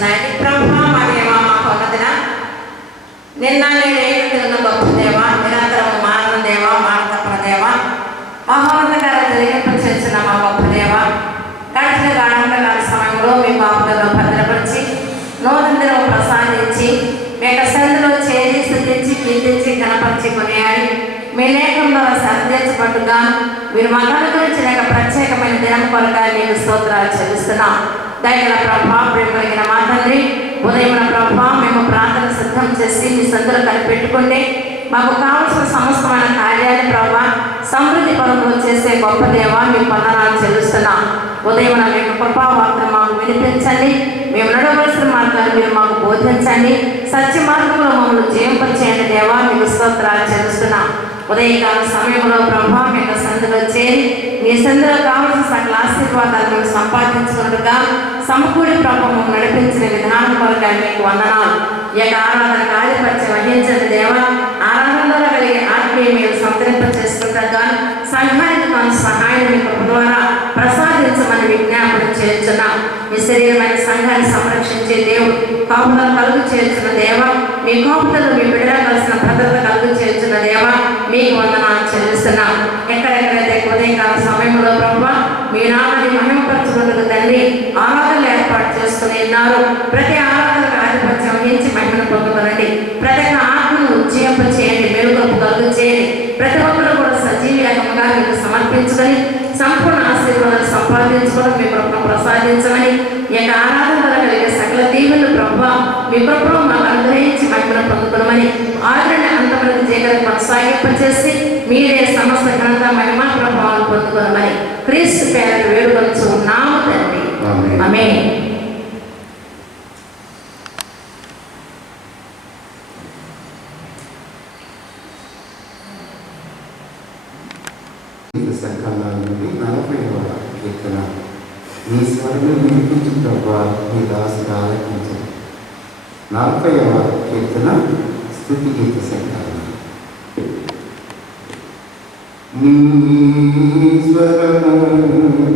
కనిపిస్తున్నాయి. ప్రభా మా దేవా, మా కొన్నదిన నిన్న నేను ఉన్న గొప్ప దేవ, నిరంతరం మారణ దేవ, మారతప్ప దేవ, మహోన్నతకాల తెలియపరిచిన మా గొప్ప దేవ, గడిచిన గాఢంగా సమయంలో మీ పాపలో భద్రపరిచి నూతన ప్రసాదించి మీ యొక్క సంధిలో చేరి స్థుతించి కీర్తించి కనపరిచి కొనియాడి మీ లేఖంలో సందేశపట్టుగా మీరు మతాల గురించి లేక ప్రత్యేకమైన దినం కొరగా మీకు స్తోత్రాలు చెల్లిస్తున్నాం. దయగల ప్రభా, ప్రేమ కలిగిన మా తండ్రి, ఉదయం ప్రభా మేము ప్రార్థన సిద్ధం చేసి మీ సందులో కనిపెట్టుకుంటే మాకు కావలసిన సమస్తమైన కార్యాలు ప్రభా సమృద్ధి పనులు చేసే గొప్ప దేవ మీ వందనాలు చెల్లిస్తున్నాం. ఉదయం మీకు కృపావార్తను మాకు వినిపించండి. మేము నడవలసిన మార్గాలు మీరు మాకు బోధించండి. సత్య మార్గంలో మమ్మల్ని జీవింపచేయండి దేవా, మీకు స్తోత్రాలు చెల్లిస్తున్నాం. ఉదయకాల సమయంలో ప్రభా మీకు సందులో చేరి మీ సందులో కావలసిన సకల ఆశీర్వాదాలు మేము సంపాదించుకున్నట్టుగా సమకూడి ప్రభావం నడిపించిన విధానం కొరకు మీకు వందనాలు. ఈ యొక్క ఆరాధనకు ఆధిపత్యం వహించండి దేవా. ఆరాధనలో కలిగే ఆత్మీయ మీరు సంతరింప చేసుకుంటాగా సంఘానికి మన సహాయం మీ కృప ద్వారా ప్రసాదించమని విజ్ఞాపన చేస్తున్నాం. మీ శరీరమైన సంఘాన్ని సంరక్షించే దేవుడు, కాపుదలు కలుగు చేర్చిన దేవ, మీ కాపుదలు మీ బిడ్డ కలిసిన భద్రత కలుగు చేర్చిన దేవ, మీకు వందనాలు చెల్లిస్తున్నాం. ఎక్కడెక్కడైతే ఉదయకాల సమయంలో ప్రభావ మీ నామాన్ని మహిమపరచుకుంటూ తండ్రి ఆరాధనలు ఏర్పాటు చేసుకుని ఉన్నారు. ప్రతి ఆరాధనకు ఆధిపత్యం వహించి మహిమను పొందుకోనండి. ప్రతి ఆత్మను ఉజ్జీంప చేయండి, మెరుగుపు కలుగు చేయండి. ప్రతి ఒక్కరు కూడా సజీవంగా మీకు సమర్పించుకొని సంపూర్ణ ఆశీర్వాదాలు సంపాదించుకోవడం మీ కృపను ప్రసాదించమని ఈ యొక్క ఆరాధన కలిగే సకల దీవులు ప్రభావ మీ కృపను మాకు అనుగ్రహించి మహిమను పొందుకోమని ఆదరణ అంతమంది జీవితాన్ని కొనసాగింపచేసి మీరే సమస్త ఘనత మహిమ ప్రభావాలు పొందుకోమని క్రీస్తు పేరు వేడుకొలుచు ఉన్నాము తండ్రి. ఆమేన్. సంకలనాల నుండి 40వ కీర్తన. మీ స్వరము వినిపించు ప్రభా, మీ దాసుగా ఆలకించండి. 40వ కీర్తన స్తుతి గీత సంకలనం. నీ స్వరము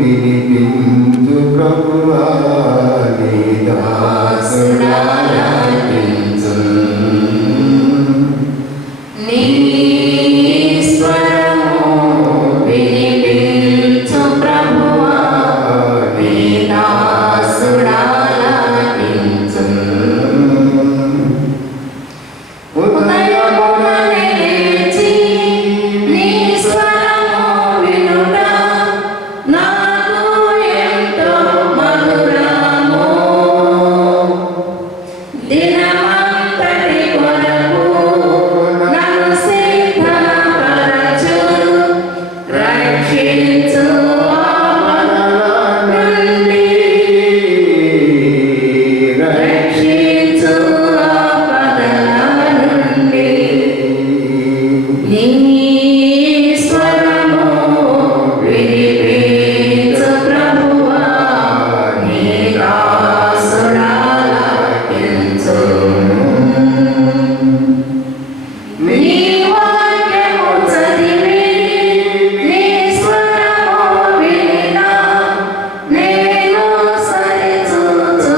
వినిపించు ప్రభువా, నీ దాసుగా ఆలకించు. నేను సరిచూచుకొందు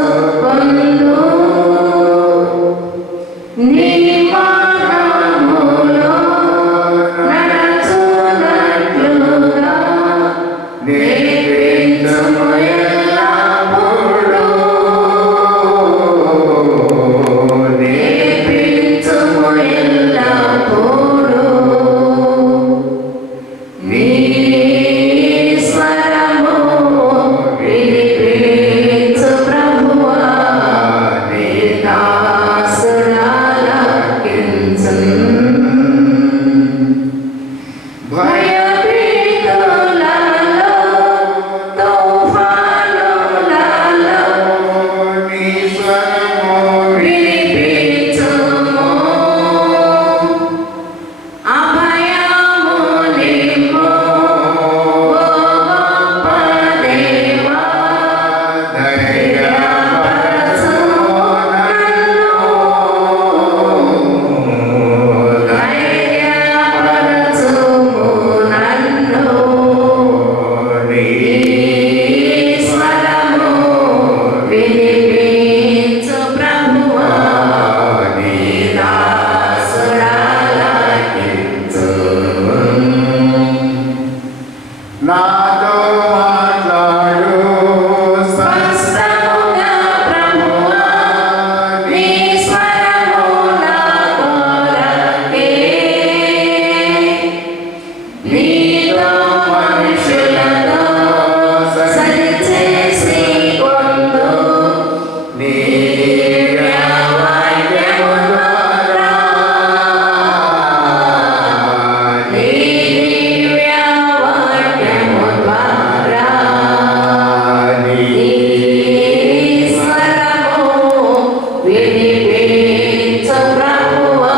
వినిపించు ప్రభువా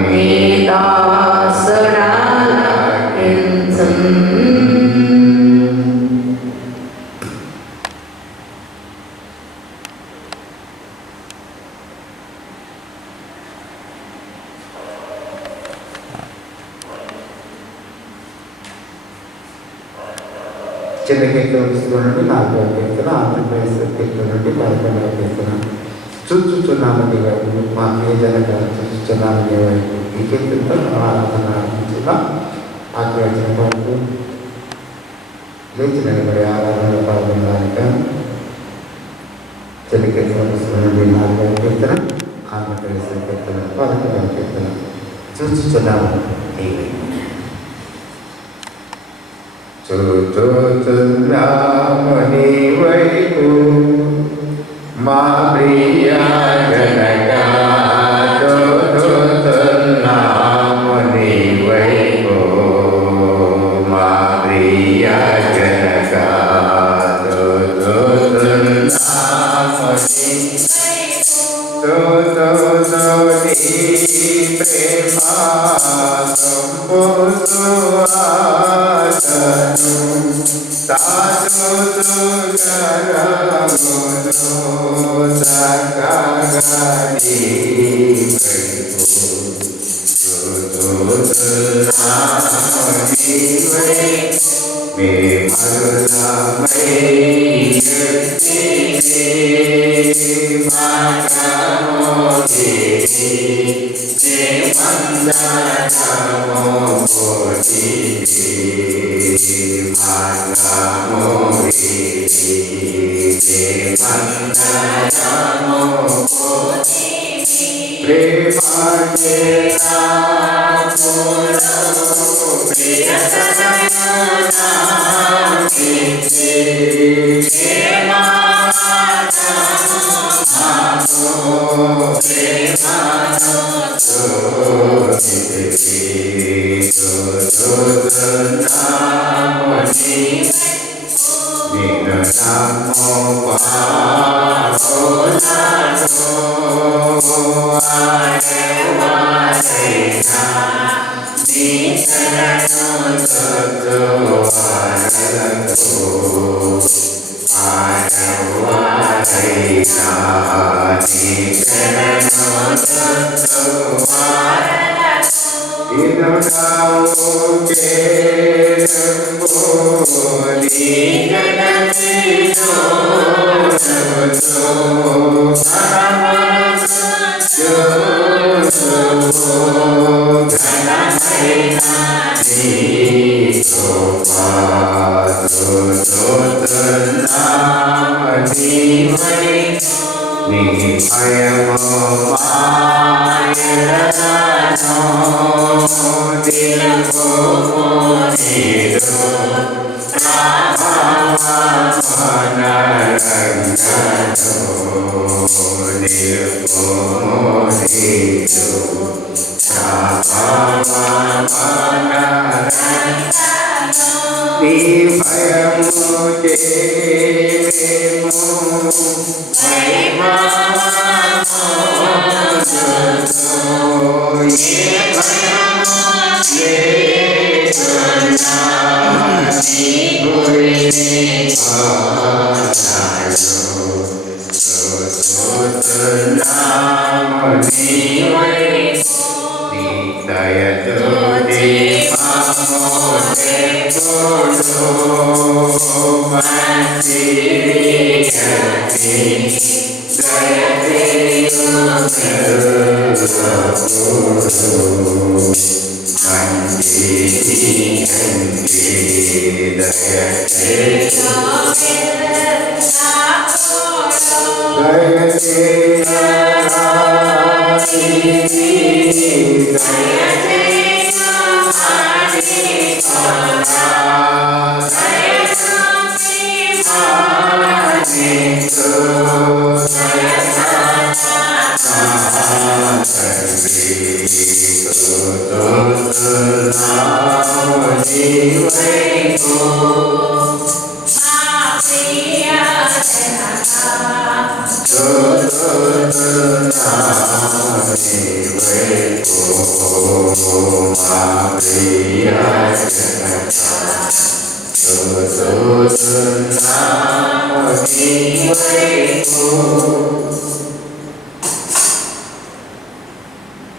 నీ దాసుడాలకించున్. చిన్న కీర్తన నుండి 4వ కీర్తన, ఆంధ్రప్రదేశ్ కీర్తన నుండి 11వ కీర్తన. చూచుచున్నాము నీ వైపు, మా ప్రియజనగా చూచుచున్నాము నీ వైపు. ఈ కీర్తనతో ఆరాధన ఆరంభించిన ఆజ్ఞాచన వరకు లేచి నిలబడి ఆరాధనలో పాల్గొనడానికి చిన్న కీర్తన పుస్తకం నుండి 4వ కీర్తన, ఆంధ్రప్రదేశ్ కీర్తన 11వ కీర్తన. చూచుచున్నాము నీ వైపు. చూచుచున్నాము నీ వైపు, మా ప్రియ జనగా చూచుచున్నాము నీ వైపు, మా ప్రియ జనగా చూచుచున్నాము నీ ప్రేమ సంపూర్ణాతను తాచుచుగరమును సకగని వైపు. చూచుచున్నాము నీ వైపు, మేమరులమై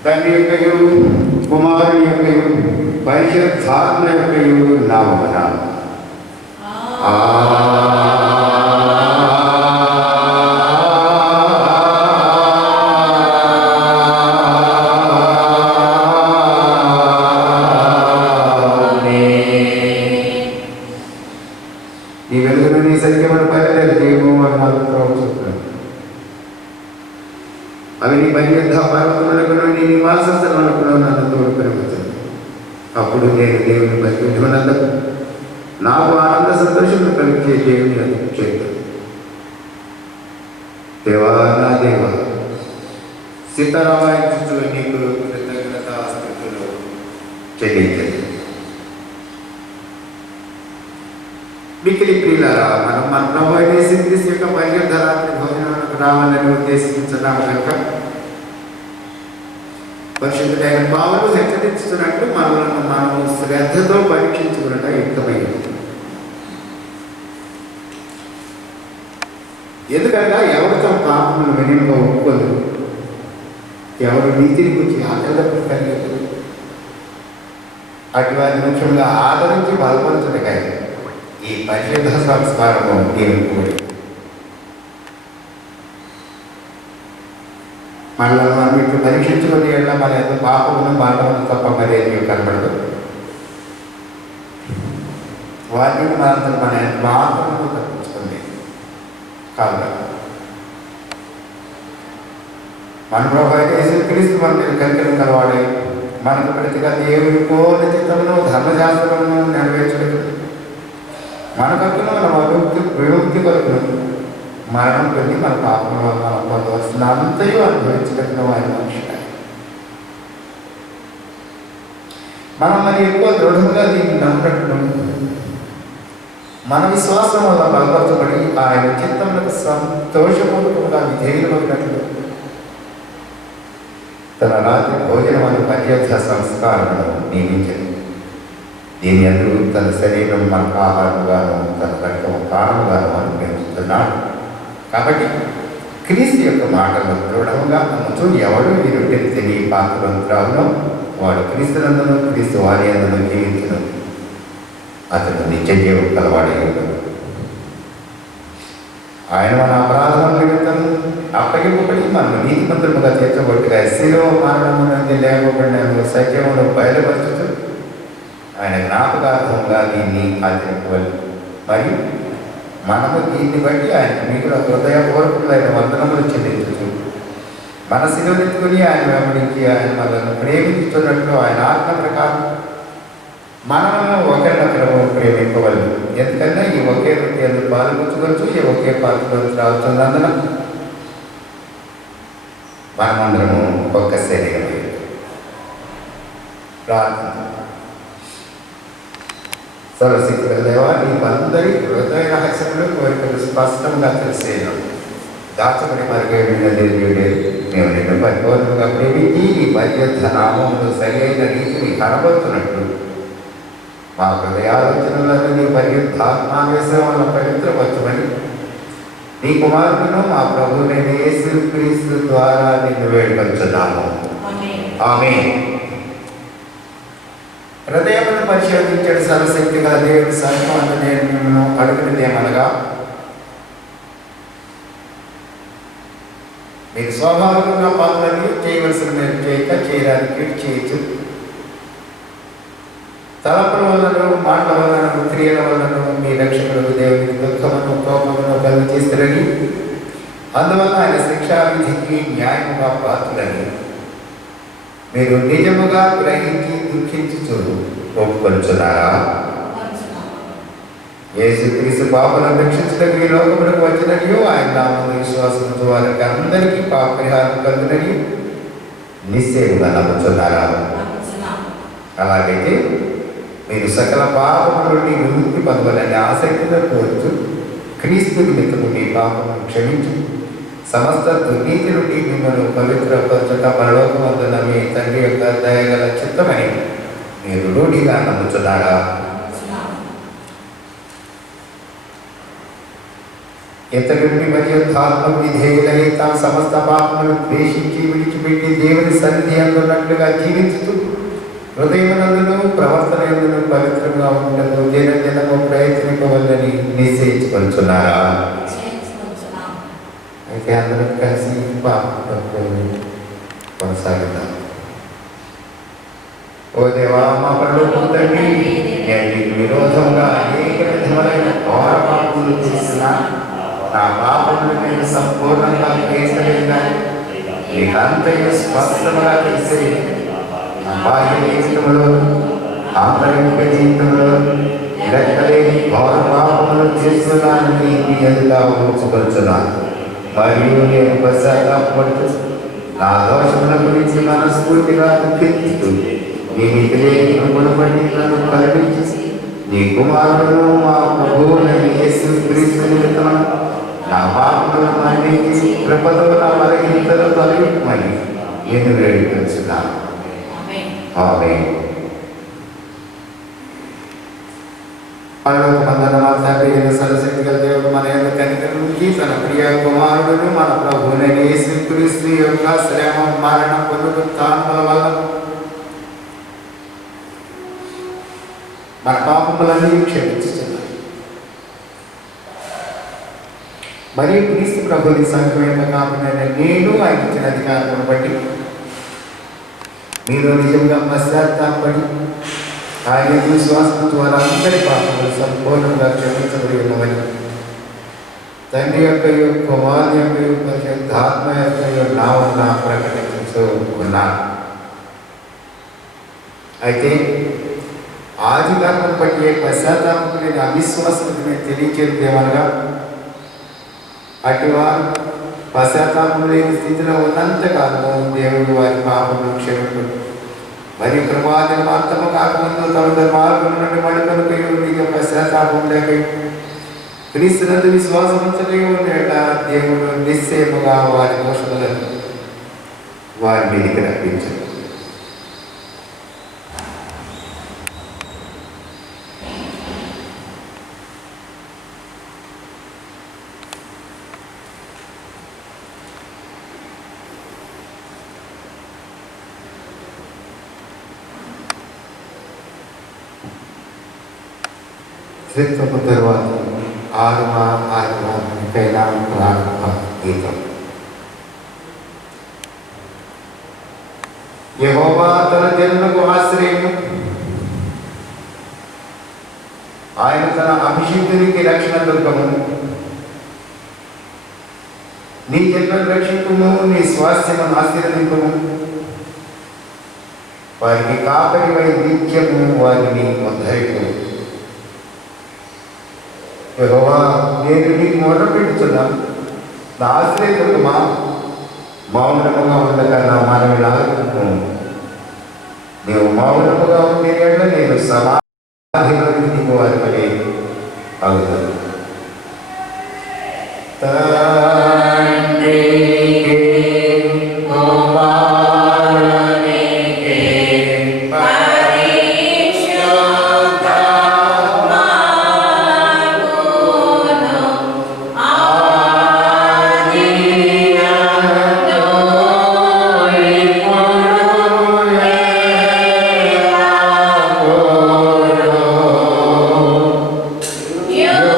తండ్రి యొక్కయు కుమారుని యొక్కయు పరిశుద్ధాత్మ యొక్కయు నామమున ఈ వెలుగును నీ సత్యమును బయలుదేరు అవి నీ పరియుద్ధ పర్వతములకును నీ నివాస స్థలములకును నన్ను తోడుకొనవచ్చును. అప్పుడు నేను దేవుని పరియుద్ధమునందుకు నాకు ఆనంద సంతోషములు కలిగే దేవుని అందుకు చేస్తాను. దేవా నా దేవా, సీతారామాయణ నీకు కృతజ్ఞతాస్తుతులు చెల్లించండి. మిక్కిలి ప్రియులారా, మనం మన ప్రభు అయిన యేసుక్రీస్తు యొక్క పరియుద్ధ రాత్రి భోజనాలకు రావాలని ఉద్దేశించున్నాము కనుక పరిశుద్ధుడైన పౌలు హెచ్చరించుతున్నట్టు మనలను మనము శ్రద్ధతో పరీక్షించుకున్నట యుక్తమైనది. ఎందుకనగా ఎవరు తమ పాపములు వినయంగా ఒప్పుకోదు, ఎవరు నీతిని గురించి ఆకలింపు కలిగదు, అటువంటి ముఖ్యంగా ఆదరించి బలపరచుటకై ఈ పరిశుద్ధ సంస్కారము నేను కోరి మనల్ని మనం ఇట్లు పరీక్షించుకుని మన యొక్క పాపమును మానవులు తప్ప మరేది కనబడదు. వాటిని మన మాత్రము తప్పించుకుంది కాదు. మన ప్రభు అయితే యేసుక్రీస్తు మన మీద కనికరం కలవాడే మనకు ప్రతిగా దేవుని పూర్ణ చిత్తమును ధర్మశాస్త్రమును నెరవేర్చలేదు. మనకట్టును మన విముక్తి కొరకు మరణం పొంది మన పాపం వల్ల మనం పొందవలసిన అంతయు అనుభవించగలిగిన ఆయన మనుషులు. మనం మరి ఎక్కువ దృఢంగా దీన్ని నమ్మటం మన విశ్వాసం వల్ల బలపరచబడి ఆయన చిత్తములకు సంతోషపూర్వకంగా విధేయులమైనట్లు తన రాత్రి భోజనమైన పర్యర్థ సంస్కారమును నియమించింది. దీని అందరూ తన శరీరం మనకు ఆహారముగాను తన రక్తము కారణముగాను అనుగ్రహిస్తున్నాడు. కాబట్టి క్రీస్తు యొక్క మాటలను దృఢంగా నమ్ముతూ ఎవడు ఈ రొట్టెని తిని పాత్రలను త్రాగునో వాడు క్రీస్తునందును క్రీస్తు వారి అందును జీవించును, అతను నిత్య జీవం కలవాడే. ఆయన మన అపరాధముల నిమిత్తం అప్పగింపబడి మనము నీతిమంతులుగా తీర్చబట్టుగా శిలువ మరణము నుండి లేకపోయిన సత్యమును బయలుపరచుతూ ఆయన జ్ఞాపకార్థంగా దీన్ని ఆచరించవాలి. మరియు మనము దీన్ని బట్టి ఆయన మీకు హృదయపూర్వకులైన వందనములు చెల్లించు. మన శిలువనెత్తుకుని ఆయన వెంబడించి ఆయన మనల్ని ప్రేమించుతున్నట్లు ఆయన ఆత్మ ప్రకారం మనము ఒకరినొకరు ప్రేమింపవలను. ఎందుకంటే ఈ ఒకే రొట్టెలు పాల్గొచ్చు, ఈ ఒకే పాత్రలో రావుతున్నందున మనమందరము ఒక్క శరీరమే. ప్రార్థన. సర్వశక్తుల దేవా, నీవందరి హృదయ రహస్యములు కోరికలు స్పష్టంగా తెలిసేను. దాచబడి మరుగైనదే మేము నిన్ను పరిపూర్ణంగా ప్రేమించి ఈ పరియుద్ధ నామములు సరైన రీతిని కనబడుతున్నట్లు మా హృదయాలోచనలను నీ పరియుద్ధాత్మావేశం వల్ల పవిత్రపరచమని నీ కుమారుడును మా ప్రభువైన యేసుక్రీస్తు ద్వారా నిన్ను వేడుకొంచున్నాము. ఆమేన్. హృదయమును పరిశోధించాడు సర్వశక్తి గల దేవుడు సర్వమంత నేను మిమ్మల్ని అడుగునిదేమనగా, మీరు స్వాభావికంగా పనులని చేయవలసిన మీరు చేయడానికి చేయొచ్చు. తలపుల వలన మాటల వలన క్రియల వలన మీ రక్షకులకు దేవునికి దుఃఖమును కోపమును కలుగు చేస్తారని, అందువల్ల ఆయన శిక్షావిధికి న్యాయముగా పాత్రలని మీరు నిజముగా గ్రహించి దుఃఖించుచు ఒప్పుకొంచున్నారా? యేసుక్రీస్తు పాపలను రక్షించడానికి ఈ లోకములకు వచ్చినట్లు ఆయన నామమున విశ్వాసముతో వారికి అందరికీ పాప పరిహారం కలుగునని నిశ్చయముగా నమ్ముచున్నారా? అలాగైతే మీరు సకల పాపముల నుండి విముక్తి పొందవాలని ఆసక్తిగా కోరుతూ క్రీస్తు నిమిత్తము మీ పాపమును క్షమించి సమస్త దుర్నీతి నుండి మిమ్మల్ని పవిత్రపరచుట పరలోకమందున మీ తండ్రి యొక్క దయగల చిత్తమని మీరు రూఢిగా నమ్ముతున్నారా? ఇతరుడిని మరియు ధాత్మ విధేయులై తమ సమస్త పాపములను ద్వేషించి విడిచిపెట్టి దేవుని సన్నిధి అందున్నట్లుగా జీవించుతూ హృదయమునందును ప్రవర్తనయందును పవిత్రంగా ఉండటకు దినదినము ప్రయత్నింపవలని నిశ్చయించుకొనుచున్నారా? అయితే అందరం కలిసి పాపం కొనసాగిద్దాం. ఓ దేవా, మా పరలోకపు తండ్రి, నేను నీకు విరోధంగా అనేక విధములైన ఘోర పాపములు చేస్తున్నా. నా పాపములు నేను సంపూర్ణంగా గ్రహించలేదా? నీకంతయు స్పష్టంగా తెలిసి బాహ్య జీవితంలో, ఆంతరిక జీవితంలో లెక్కలేని ఘోర పాపములు చేస్తున్నానని మీ ఎదుట ఉంచుకొచ్చున్నాను. మరియు నేను పశ్చాత్తాపడుతూ నా దోషముల గురించి మనస్ఫూర్తిగా దుఃఖిస్తూ నీ మితిలేని కృపను బట్టి నన్ను కరుణించి నీ కుమారుడును మా ప్రభువునైన యేసుక్రీస్తు నిమిత్తమున నా పాపములను మన్నించి కృపతో నా బలహీనతలు తొలగించమని నేను వేడుకొంచున్నాను. ఆమేన్. పరలోకమందున తండ్రి అయిన సర్వశక్తిగల దేవుడు మన యందు కనికరించి తన ప్రియ కుమారుడును మన ప్రభువునైన యేసుక్రీస్తు యొక్క శ్రమ మరణ పునరుత్థానముల వల్ల మన పాపములన్నీ క్షమించుచున్నాడు. మరియు క్రీస్తు ప్రభుని సంఘమైన కాపునైన నేను ఆయన ఇచ్చిన అధికారమును బట్టి మీరు నిజంగా పశ్చాత్తాపడి ఆయన విశ్వాసం ద్వారా అందరి పాపములు సంపూర్ణంగా క్షమించబడి ఉన్నవని తండ్రి యొక్క కుమారుని యొక్క పరిశుద్ధాత్మ యొక్క నామమున ప్రకటించుతూ ఉన్నాను. అయితే ఆది కర్మను బట్టి పశ్చాత్తాపం లేని అవిశ్వాసం తెలియచేది ఏమనగా, అటువారు పశ్చాత్తాపం లేని స్థితిలో ఉన్నంతకాలము దేవుడు వారి పాపములు క్షమించును. మరియు కృపాది మాత్రము కాకముందు తమ మార్గం నుండి మడుకను పశ్చాత్తాపం లేక క్రీస్తునందు విశ్వాసం ఉంచలే ఉండేట దేవుడు నిశ్చయముగా వారి దోషములను వారి మీదికి రప్పించను. త్రిత్వపు తరువాత ఆరవ ప్రారంభ గీతం. యెహోవా తన జనులకు ఆశ్రయము, ఆయన తన అభిషిక్తునికి రక్షణ దుర్గము. నీ జన్మను రక్షింపుము, నీ స్వాస్థ్యమును ఆశీర్వదింపుము. వారికి కాపరివై నిత్యము వారిని ఉద్ధరింపుము. యెహోవా, నేను నీకు మొర్రపెట్టుచున్నాను, నా ఆశ్రయదుర్గమా, మౌనముగా ఉండకన్నా మనవి లాగుతున్నాను. నీవు మౌనముగా ఉండే ఎడల నేను సమాధిలోకి నీకు వారిపై అవుతాను. You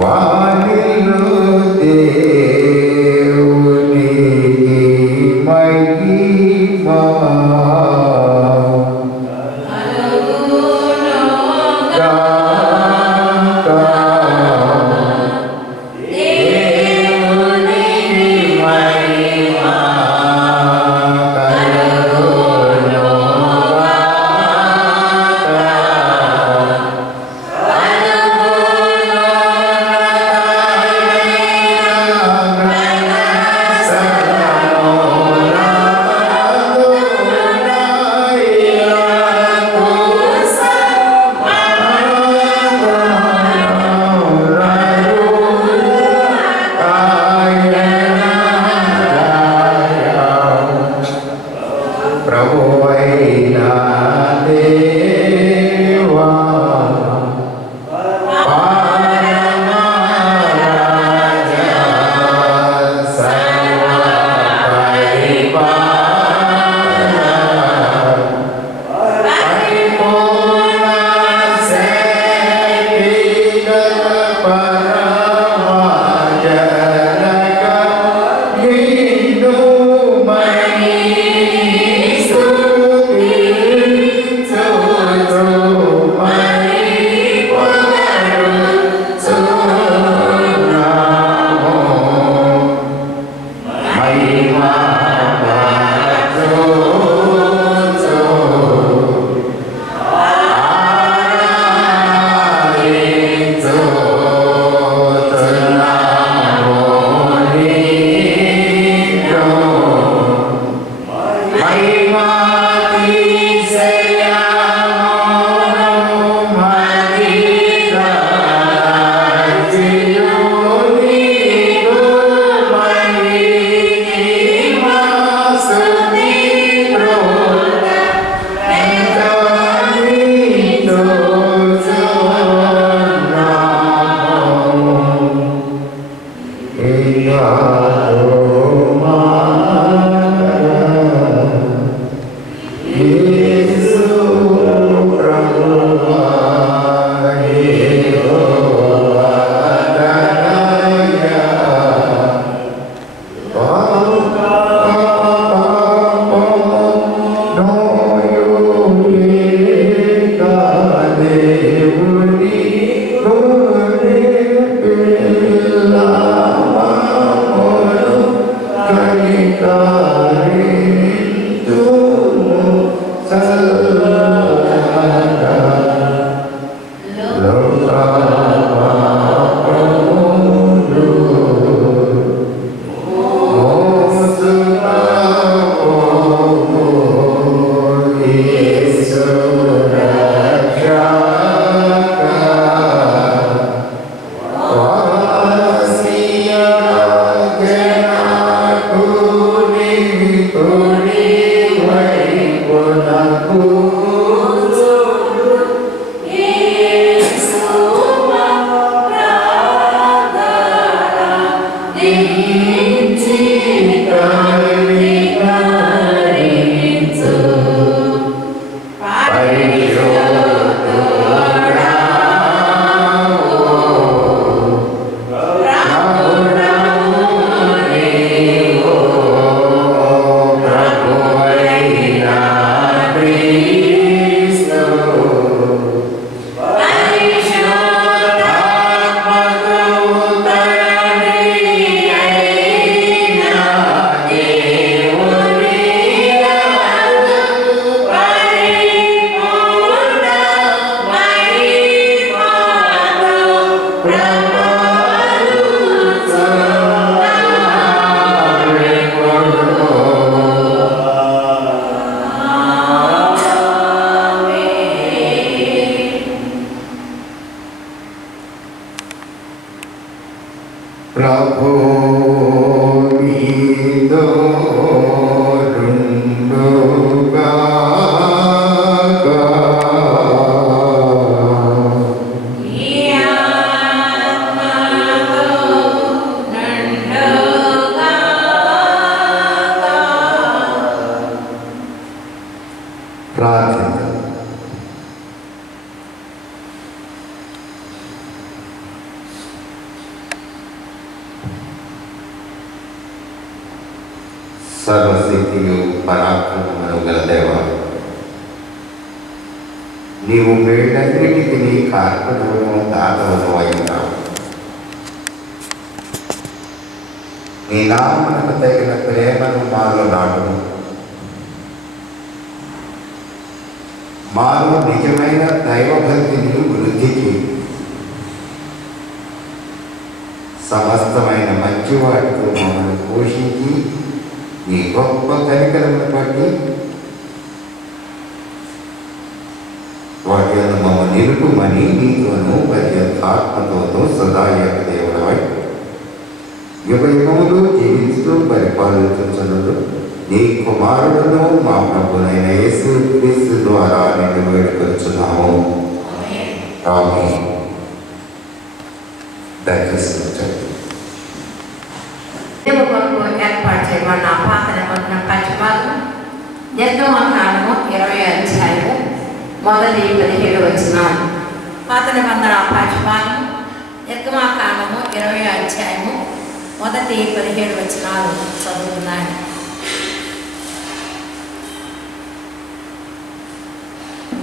వానిలో దేవునికి మహిమ సర్వశక్తియు పరాక్రమమును గల దేవా, నీవు మేళ్ళన్నిటికీ కారణమును దాతవును అయినావు. నీ నామమునకు తగిన ప్రేమను మాలో నాటును. మాలో నిజమైన దైవభక్తిని వృద్ధికి సమస్తమైన మంచి వాటితో మమ్మల్ని పోషించి నీ గొప్ప కనికరమును బట్టి వాటి వల్ల మమ్మల్ని నిలుపుమని నీతోనూ పర్యంతాత్మతోనూ సదా ఏకదేవుడవై యుగ యుగములు జీవిస్తూ పరిపాలించుచున్నదు నీ కుమారుడును మా ప్రభునైన యేసు క్రీస్తు ద్వారా నిన్ను వేడుకొచ్చున్నాము. ఆమేన్. దయచేసి దేవుని కొరకు ఏర్పాటు చేయబడిన పాత నిబంధన పంచభాగం నిర్గమకాండము 20వ అధ్యాయము మొదటి 17 వచనాలు. పాత నిబంధన పంచభాగం నిర్గమకాండము 20వ అధ్యాయము మొదటి 17 వచనాలు చదువుతున్నాను.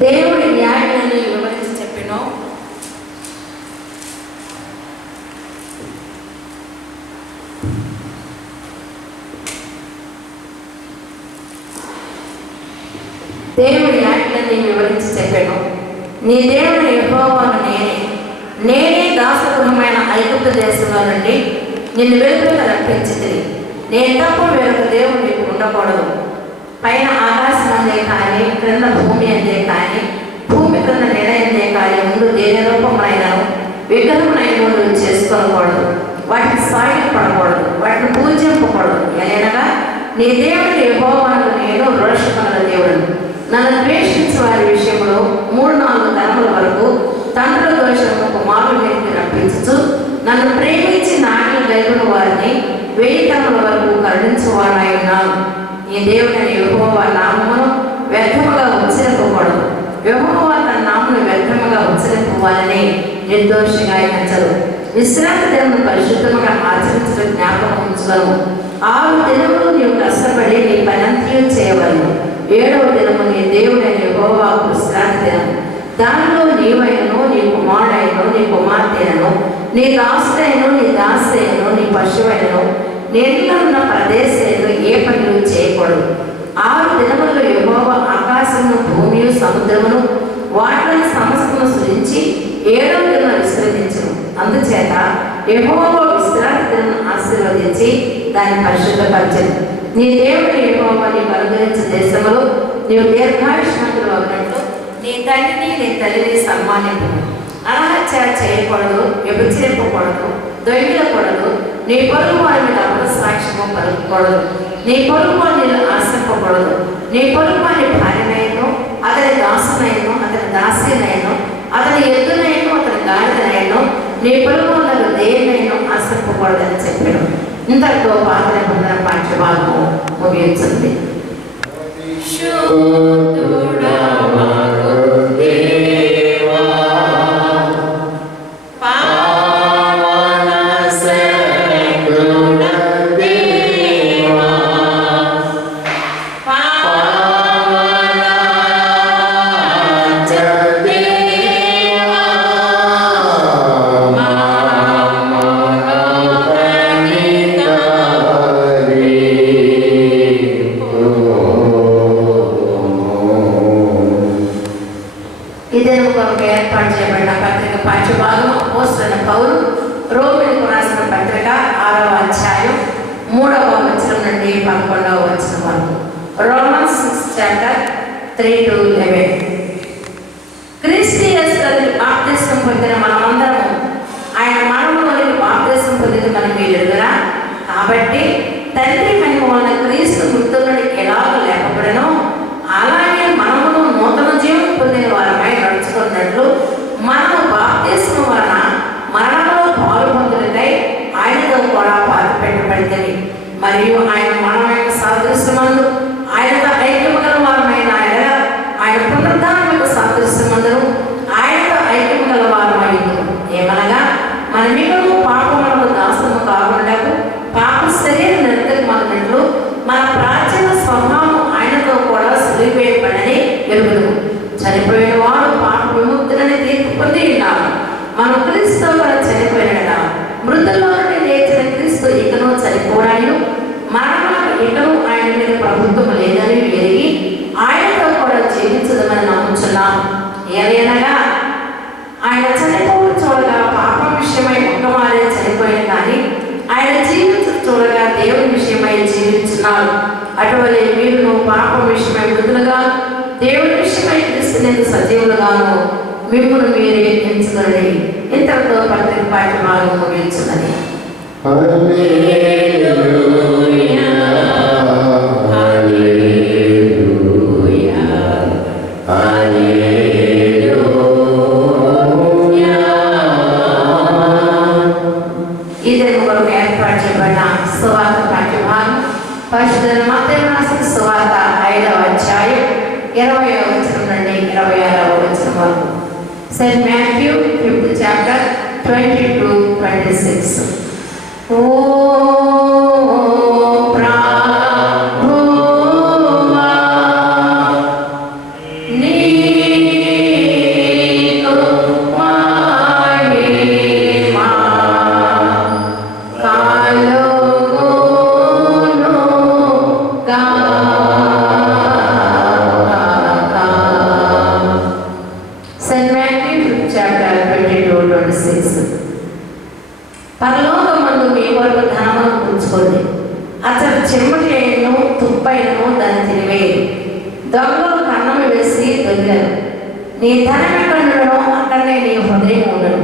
దేవుడి న్యాయాన్ని వివరించి చెప్పినో దేవుడి ఆజ్ఞని వివరించి చెప్పాను. నీ దేవుని యెహోవాను నేనే దాసగృహమైన ఐగుప్తు దేశంలో నుండి నిన్ను వెలుపల రప్పించితిని. నేను తప్ప వేరొక దేవుడు నీకు ఉండకూడదు. పైన ఆకాశం అందే కానీ, క్రింద భూమి అందే కానీ, భూమి క్రింద నెల అందే కానీ ముందు దేని రూపమైనను విగ్రహమునైన నువ్వు చేసుకోకూడదు. వాటిని సాగిపడకూడదు, వాటిని పూజింపకూడదు. ఎలాగనగా నీ దేవుని యెహోవాను నేను రోషముగల దేవుడను. నన్ను ద్వేషించే వారి విషయంలో 3-4 తరముల వరకు తండ్రుల దోషము కుమారుల మీదకి రప్పించు, నన్ను ప్రేమించి నాటిని గైకొన్న వారిని 1000 తరముల వరకు కరుణించేవాడై ఉన్నాను. ఈ దేవుని యెహోవా నామమును వ్యర్థముగా ఉచ్చరింపకూడదు. యెహోవా తన నామమును వ్యర్థముగా ఉచ్చరింపవాలని నిర్దోషిగా ఎంచరు. విశ్రాంతి దినమును పరిశుద్ధముగా ఆచరించడం జ్ఞాపకం ఉంచగలము. 6 దినములు నీవు కష్టపడి నీ పనంతయు చేయవలను. 7వ దినము నీ దేవుడైన యెహోవాకు విశ్రాంతి దినము. దానిలో నీవైనను, నీ కుమారుడైనను, నీ కుమార్తెను, నీ దాసుడైనను, నీ దాసైనను, నీ పశువైనను, నీటిలో ఉన్న ప్రదేశంలో ఏ పనులు చేయకూడదు. 6 దినములలో యెహోవా ఆకాశమును, భూమియు, సముద్రమును వాటిని సమస్తము సృజించి 7వ దిన విశ్రమించును. అందుచేత యెహోవా విశ్రాంతి దినమును ఆశీర్వదించి దాన్ని పరిశుద్ధపరచను. నీ దేవుని యెహోవా నీకు అనుగ్రహించిన దేశంలో నీవు దీర్ఘాయుష్మంతులు అగినట్లు నీ తండ్రిని, నీ తల్లిని సన్మానింపు. అనహత్య చేయకూడదు, వ్యభిచరింపకూడదు, దొంగిలకూడదు, నీ పొరుగు వారి మీద అబద్ధ సాక్ష్యము పలుకకూడదు, నీ పొరుగు వారిని ఆశింపకూడదు, నీ పొరుగు వారి భార్యనైను, అతని దాసునైను, అతని దాసీనైను, అతని ఎద్దునైను, అతని గాడిదనైను, నీ పొరుగు వారు దేన్నైనా ఆశింపకూడదని చెప్పాడు. ఇంతటితో పాత నిబంధన పాఠ్యభాగము ముగించింది. ఇదేను కొరకు ఏర్పాటు చేయబడిన పత్రిక పాఠ్యభాగం అపోస్తలుడైన పౌలు రోమీయులకు రాసిన పత్రిక 6వ అధ్యాయం 3వ వచనం నుండి 11వ వచనం వరకు. రోమన్స్ 6:3-11. క్రీస్తు యేసునందు బాప్తిసం పొందిన మనమందరము ఆయన మరణంలోనికి బాప్తిసం పొందిన మనం మీరు ఎరుగురా. కాబట్టి తండ్రి మహిమ వలన క్రీస్తు మృతుల నుండి ఎలాగో లేపబడెనో అలాగే మనమును నూతన జీవం పొందిన వారమై నడుచుకున్నట్లు మనము బాప్తిస్మ వలన మరణంలో పాలు పొందుటకై ఆయనతో కూడా పాతిపెట్టబడితేనే మరియు ఆయన మరణమైన సాదృశ్యమందు ఆయనతో ఐక్యము గల వారమైన ఆయన పునరుద్ధానం యొక్క సాదృశ్యమందును ఆయనతో ఐక్యము గల వారమైంది. ఏమనగా మన మిగులు పాపములకు దాసము కాకుండా పాప శరీరం ఎరుగును. చనిపోయిన వాడు పాప విముక్తులని తీర్పు పొంది ఉన్నారు. మనం క్రీస్తు కూడా చనిపోయిన మృతుల్లో నుండి లేచిన క్రీస్తు ఇకను చనిపోవడాన్ని మరణాలకు ఇకను ఆయన మీద ప్రభుత్వం లేదని ఎరిగి ఆయనతో కూడా జీవించదమని నమ్ముచున్నాం. ఏదైనగా ఆయన చనిపోవడం చూడగా పాపం విషయమై ఒక్కమారే చనిపోయిన కానీ ఆయన జీవించడం చూడగా దేవుని విషయమై జీవించున్నారు. అటువంటి మీరు పాపం విషయమై మృతులుగా దేవుని విషయమై క్రీస్తునందు సజీవులుగాను మిమ్మల్ని మీరే ఎంచుకొని ఇంతటితో ప్రతి పాటి భాగం ముగించుదని. ఇదే కొరకు ఏర్పాటు చేయబడిన సువార్త పాఠ్యభాగం పరిశుద్ధ మత్తయి రాసిన సువార్త 5వ అధ్యాయం 20వ వచనం నుండి 26వ వచనం వరకు. Saint Matthew 5th chapter 20-26. ఓ ప్రభువా నీకు మహిమ కలుగునుగాక. Saint Matthew 5th chapter 22-26. పరలోకమందు మీ వరకు ధనమును ఉంచుకోండి, అతడు చెమ్మటి అయినను తుప్పైనను దాన్ని తినివేయదు. దొంగలు కన్నము వేసి దొంగలు. నీ ధనం ఎక్కడుండను అక్కడనే నీ హృదయం ఉండను.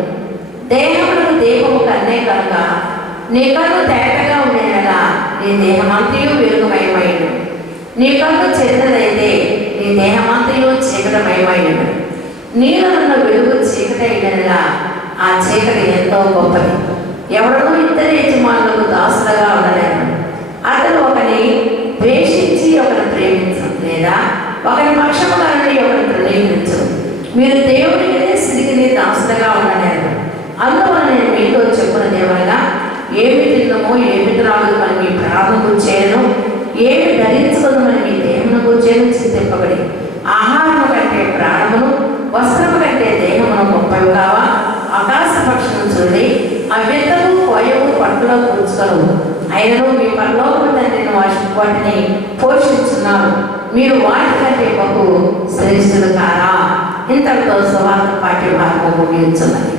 దేహములకు దీపము కన్నే కనుక నీ కన్ను తేటగా ఉండేలా నీ దేహమంతయు వెలుగుమయమైనడు. నీ కన్ను చెడ్డదైతే నీ దేహమంతయు చీకటమయమైనడు. నీళ్ళనున్న వెలుగు చీకటి అయినలా ఆ చీకటి ఎంతో గొప్పది. ఎవడో ఇద్దరు యజమానులకు దాసులుగా ఉండలేరు. అతను ఒకని ద్వేషించి ఒకరిని ప్రేమించడం లేదా ఒకరి పక్షముగా నుండి ఒకరిని ప్రేమించడం. మీరు దేవుడికి సిరిగిని దాసులుగా ఉండలేరు. అందువల్ల నేను మీతో చెప్పున్నదేమనగా ఏమి తిన్నమో ఏమి త్రాగుదమని మీ ప్రాణము చేయను, ఏమి ధరించుకుందామని మీ దేహమునకు చేయను చింతింపబడి ఆహారము కంటే ప్రాణమును వస్త్రము కంటే దేహమును గొప్పవి కావా. ఆకాశ పక్షులను చూడండి, అవ్యతము కోయము పట్టులో కూర్చుకోను, అయినను మీ పరలోకపు తండ్రిని వాటిని పోషించున్నారు. మీరు వాటి కంటే బహు శ్రేష్ఠులు కారా. ఇంతటితో సువార్త పాఠ్యభాగం ముగించున్నది.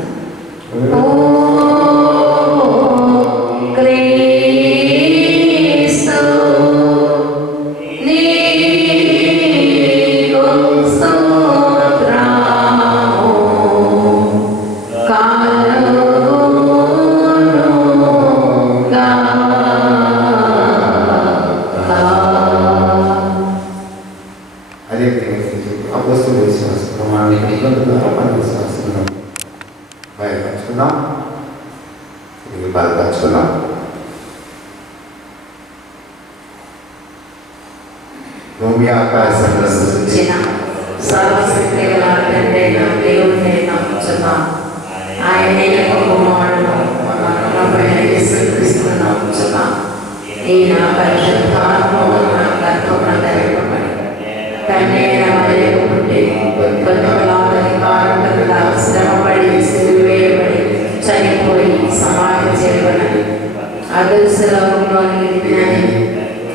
భూమి ఆకాశంలో సృష్టించిన సర్వశక్తి గల తండ్రైన దేవుడిని నమ్ముచున్నాం. ఆయనే కుమారుడును మన ప్రభువైన యేసుక్రీస్తును నమ్ముచున్నాం. ఈయన పరిశుద్ధాత్మను గర్భమున ధరింపబడి కన్యక మరియకు పుట్టి కొంతకాలం శ్రమపడి సిలువ వేయబడి చనిపోయి సమాధి చేయబడి అదృశ్యలోకంలోనికి దిగినని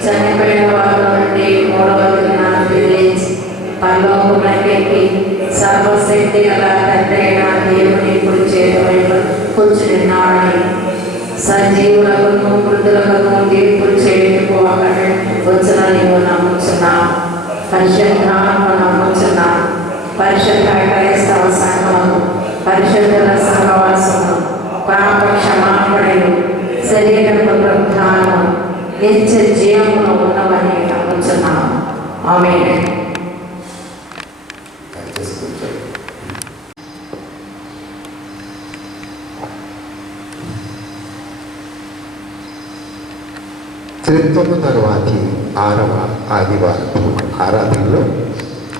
చనిపోయిన వారి నుండి 3వ దినానికి లేచి పరలోకమునకెక్కి సర్వశక్తి గల తండ్రైన దేవుని కుడి చేతి వైపు కూర్చున్నాడని సజీవులకు మృతులకు తీర్పులు చేయటకు అక్కడ వచ్చిన నీవు నమ్ముచున్నాం. పరిశుద్ధాత్మ నమ్ముచున్నాం. పరిశుద్ధ క్రైస్తవ సంఘము, పరిశుద్ధుల సహవాసము, పాప క్షమాపణలు, శరీరపు పునరుత్థానము, నిత్య జీవములో ఉన్నవని నమ్ముచున్నాం. ఆమేన్. త్రిత్వము తరువాతి 6వ ఆదివారం ఆరాధనలో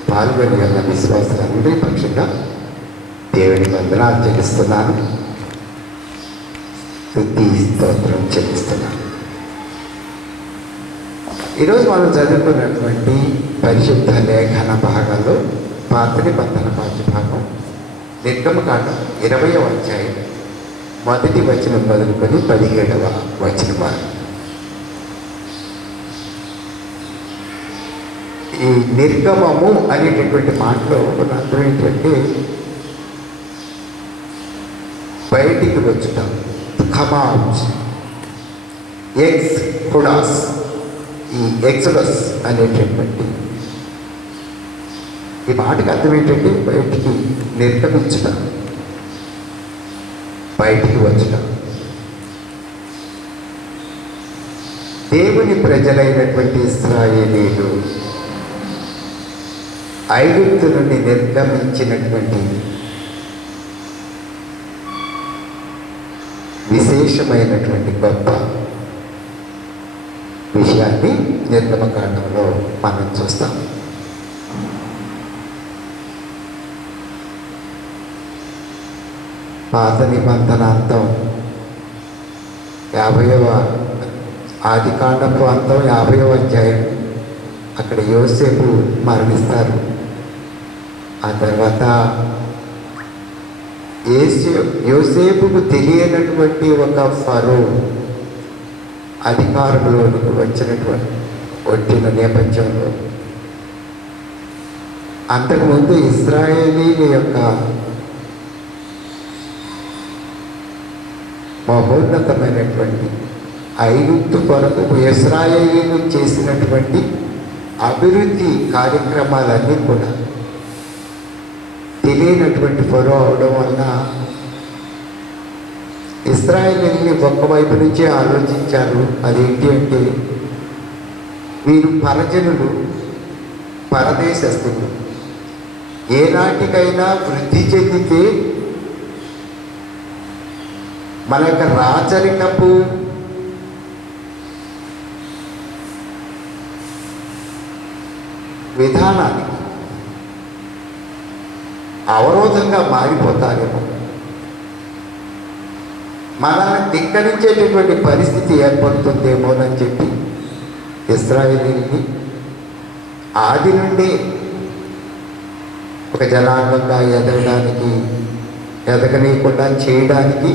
పాల్గొని ఉన్న విశ్వాసులందరి పక్షంగా దేవుని వందనాలు చెల్లిస్తున్నాను. స్తుతి స్తోత్రం చెల్లిస్తున్నాను. ఈరోజు మనం చదువుకున్నటువంటి పరిశుద్ధ లేఖన భాగాల్లో పాత నిబంధన భాగం నిర్గమకాండం 20వ అధ్యాయం 1వ వచనం మొదలుకొని 17వ వచనం వరకు. ఈ నిర్గమము అనేటటువంటి మాటలో ఒక అర్థం ఏంటంటే బయటికి వచ్చుట, కమాండ్, ఎక్స్‌డస్, ఈ ఎక్సడస్ అనేటటువంటి ఈ మాటకి అర్థం ఏంటంటే బయటికి నిర్గమించుట, బయటికి వచ్చుట. దేవుని ప్రజలైనటువంటి ఇశ్రాయేలీయులు ఐగుప్తు నుండి నిర్గమించినటువంటి విశేషమైనటువంటి గొప్ప విషయాన్ని నిర్గమకాండంలో మనం చూస్తాం. పాత నిబంధనాంతం 50వ ఆదికాండపు అంతం 50వ అధ్యాయం. అక్కడ యోసేపు మరణిస్తారు. ఆ తర్వాత యోసేపుకు తెలియనటువంటి ఒక ఫరో అధికారంలోనికి వచ్చిన నేపథ్యంలో అంతకుముందు ఇశ్రాయేలీల యొక్క మహోన్నతమైనటువంటి ఐగుప్తు కొరకు ఇశ్రాయేలీలు చేసినటువంటి అభివృద్ధి కార్యక్రమాలన్నీ కూడా తెలియనటువంటి ఫరో అవడం వల్ల ఇశ్రాయేలీని ఒక్కవైపు నుంచే ఆలోచించారు. అదేంటి అంటే వీరు పరజనులు, పరదేశస్తులు, ఏనాటికైనా వృద్ధి చెందితే మన యొక్క రాచరికపు విధానానికి అవరోధంగా మారిపోతారేమో, మనల్ని ధిక్కరించేటటువంటి పరిస్థితి ఏర్పడుతుందేమోనని చెప్పి ఇశ్రాయేలీని ఆది నుండి ఒక జనాంగంగా ఎదగనీయకుండా చేయడానికి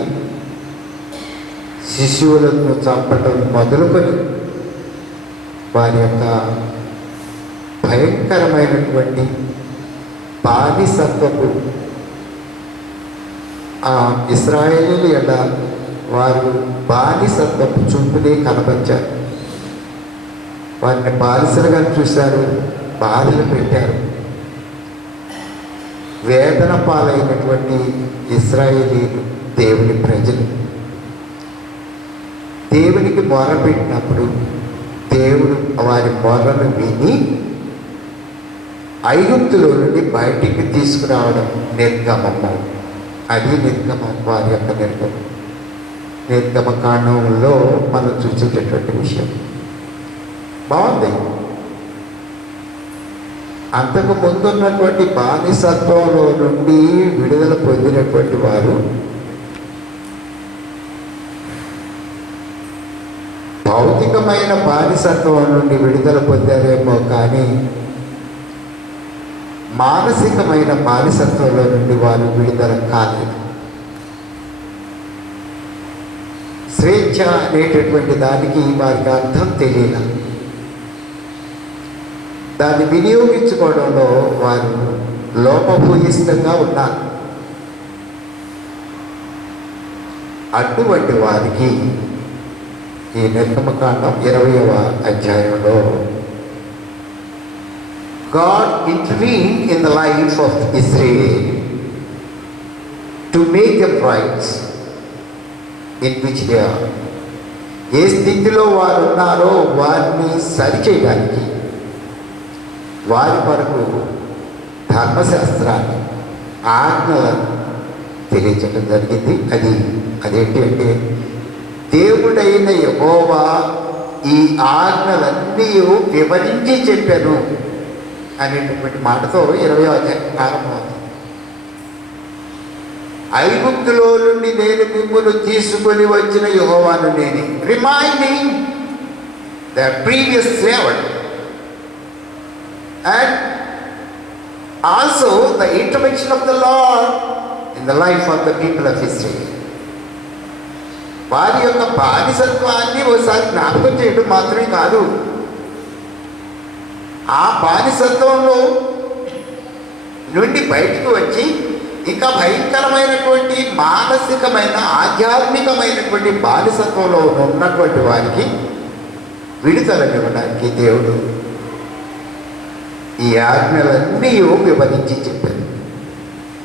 శిశువులను చంపటం మొదలుకొని వారి యొక్క భయంకరమైనటువంటి బానిసత్వపు ఇశ్రాయేలీయుల ఎడ వారు బానిసత్వపు చూపునే కనపరిచారు. వారిని బానిసలుగా చూశారు, బాధలు పెట్టారు. వేదన పాలైనటువంటి ఇశ్రాయేలీయులు దేవుని ప్రజలు దేవునికి మొరపెట్టినప్పుడు దేవుడు వారి మొరను విని ఐగుప్తులో నుండి బయటికి తీసుకురావడం నిర్గమము. అది నిర్గమం, వారి యొక్క నిర్గమకాండంలో మనం చూసేటటువంటి విషయం. బాగుంది. అంతకు ముందున్నటువంటి బానిసత్వంలో నుండి విడుదల పొందినటువంటి వారు భౌతికమైన బానిసత్వం నుండి విడుదల పొందారేమో కానీ మానసికమైన బానిసత్వంలో నుండి వారు విడుదల కాలేదు. స్వేచ్ఛ అనేటటువంటి దానికి వారికి అర్థం తెలియదు. దాన్ని వినియోగించుకోవడంలో వారు లోపభూయిష్టంగా ఉన్నారు. అటువంటి వారికి ఈ నిర్గమకాండం 20వ అధ్యాయంలో God intervened in the life of Israel to make them right in which they are. ఏ స్థితిలో వారు ఉన్నారో వారిని సరిచేయడానికి వారి కొరకు ధర్మశాస్త్రాన్ని, ఆజ్ఞలను తెలియజేయడం జరిగింది. అదేంటి అంటే దేవుడైన యెహోవా ఈ ఆజ్ఞలన్నీ వివరించి చెప్పాను అనేటటువంటి మాటతో 20వ అధ్యాయం ప్రారంభమవుతుంది. ఐగుప్తులో నుండి నేను మిమ్మును తీసుకొని వచ్చిన యెహోవాను నేనే. Reminding the previous slavery and Also, the intervention of the Lord in the life of the people of Israel. వారి యొక్క బానిసత్వాన్ని ఒకసారి జ్ఞాపకం చేయడం మాత్రమే కాదు, ఆ బానిసత్వంలో నుండి బయటకు వచ్చి ఇంకా భయంకరమైనటువంటి మానసికమైన ఆధ్యాత్మికమైనటువంటి బానిసత్వంలో ఉన్నటువంటి వారికి విడుదలనివ్వడానికి దేవుడు ఈ ఆజ్ఞలన్నీ వివరించి చెప్పారు.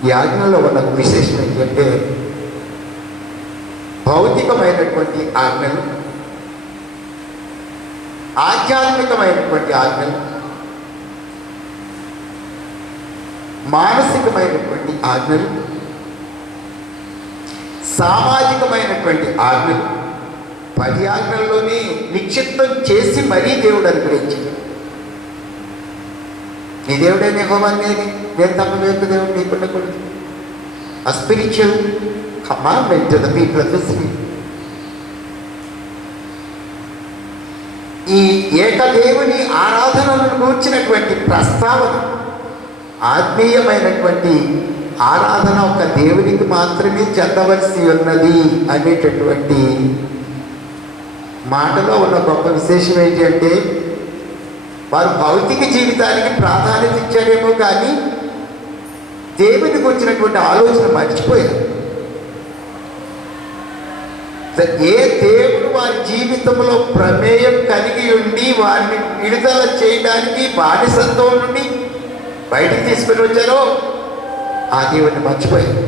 ఈ ఆజ్ఞలో ఉన్న విశేషం ఏంటంటే భౌతికమైనటువంటి ఆజ్ఞలు, ఆధ్యాత్మికమైనటువంటి ఆజ్ఞలు, మానసికమైనటువంటి ఆజ్ఞలు, సామాజికమైనటువంటి ఆజ్ఞలు, 10 ఆజ్ఞల్లోనే నిక్షిప్తం చేసి మరీ దేవుడు అనుగ్రహించింది. నీ దేవుడే యెహోవా అనేది నేను తప్ప వేరు దేవుడు నీకు ఉండకూడదు. A spiritual commandment to the people of Israel. ఈ ఏకదేవుని ఆరాధనను కూర్చున్నటువంటి ప్రస్తావన, ఆత్మీయమైనటువంటి ఆరాధన ఒక దేవునికి మాత్రమే చెందవలసి ఉన్నది అనేటటువంటి మాటలో ఉన్న గొప్ప విశేషం ఏంటి అంటే, వారు భౌతిక జీవితానికి ప్రాధాన్యత ఇచ్చారేమో కానీ దేవునికి వచ్చినటువంటి ఆలోచన మర్చిపోయారు. ఏ దేవుడు వారి జీవితంలో ప్రమేయం కలిగి ఉండి వారిని విడుదల చేయడానికి బానిసత్వం నుండి బయటికి తీసుకుని వచ్చారో ఆ దేవుడిని మర్చిపోయారు.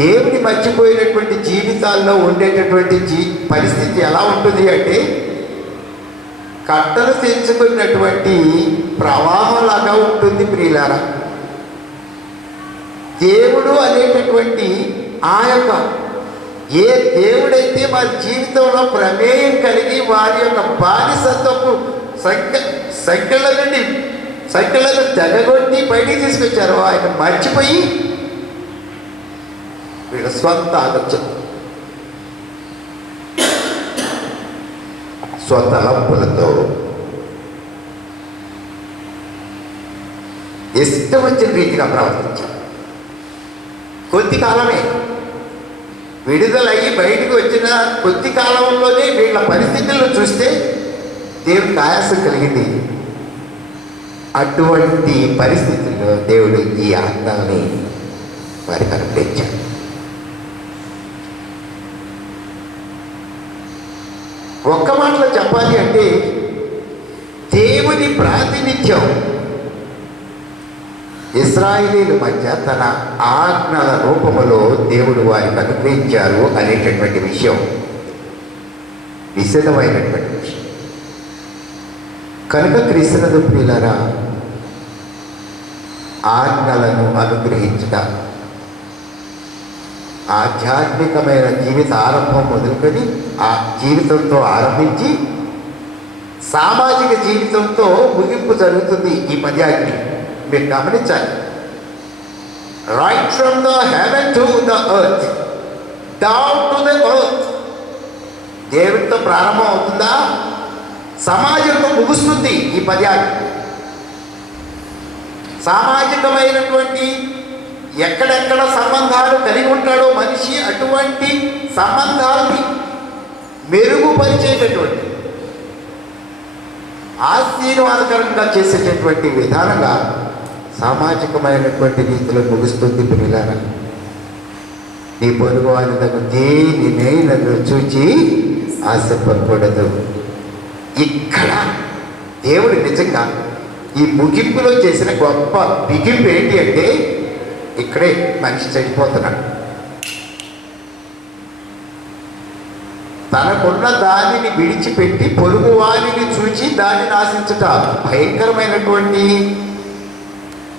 దేవుని మర్చిపోయినటువంటి జీవితాల్లో ఉండేటటువంటి పరిస్థితి ఎలా ఉంటుంది అంటే, కట్టలు తెంచుకున్నటువంటి ప్రవాహంలాగా ఉంటుంది ప్రియులారా. దేవుడు అనేటటువంటి ఆ యొక్క ఏ దేవుడైతే వారి జీవితంలో ప్రమేయం కలిగి వారి యొక్క బానిసత్వపు సంఖ్యలను తెగగొట్టి బయటికి తీసుకొచ్చారో ఆయన మర్చిపోయి వీళ్ళ స్వంత ఆలోచన, స్వతలంపులతో ఇష్టం వచ్చిన రీతిగా ప్రవర్తించారు. కొద్ది కాలమే విడుదలయ్యి బయటకు వచ్చిన కొద్ది కాలంలోనే వీళ్ళ పరిస్థితులను చూస్తే దేవుడికి ఆయాసం కలిగింది. అటువంటి పరిస్థితుల్లో దేవుడు ఈ ఆజ్ఞల్ని వారికి అనుగ్రహించాడు. ఒక్క మాటలో చెప్పాలి అంటే, దేవుని ప్రాతినిధ్యం ఇశ్రాయేలీల మధ్య తన ఆజ్ఞల రూపములో దేవుడు వారికి అనుగ్రహించారు అనేటటువంటి విషయం విశదమైనటువంటి విషయం. కనుక క్రీస్తునందు ప్రియులారా, ఆజ్ఞలను అనుగ్రహించుట ఆధ్యాత్మికమైన జీవిత ఆరంభం మొదలుకొని ఆ జీవితంతో ఆరంభించి సామాజిక జీవితంతో ముగింపు జరుగుతుంది. ఈ 10 ఆజ్ఞలు మీరు గమనించాలి. Right from the heaven to the earth, down to the earth. దేవుడితో ప్రారంభం అవుతుందా, సమాజంతో ముగుస్తుంది ఈ 10 ఆజ్ఞలు. సామాజికమైనటువంటి ఎక్కడెక్కడ సంబంధాలు కలిగి ఉంటాడో మనిషి, అటువంటి సంబంధాలని మెరుగుపరిచేటటువంటి ఆశీర్వాదకరంగా చేసేటటువంటి విధానంగా సామాజికమైనటువంటి రీతిలో ముగుస్తుంది పిల్లల. నీ పొరుగు వారి దగ్గర దేనినైనా చూచి ఆశపడకూడదు. ఇక్కడ దేవుడు నిజంగా ఈ ముగింపులో చేసిన గొప్ప బిగింపు ఏంటి అంటే, ఇక్కడే మనిషి చనిపోతున్నాడు. తనకున్న దానిని విడిచిపెట్టి పొరుగు వారిని చూచి దానిని ఆశించుట భయంకరమైనటువంటి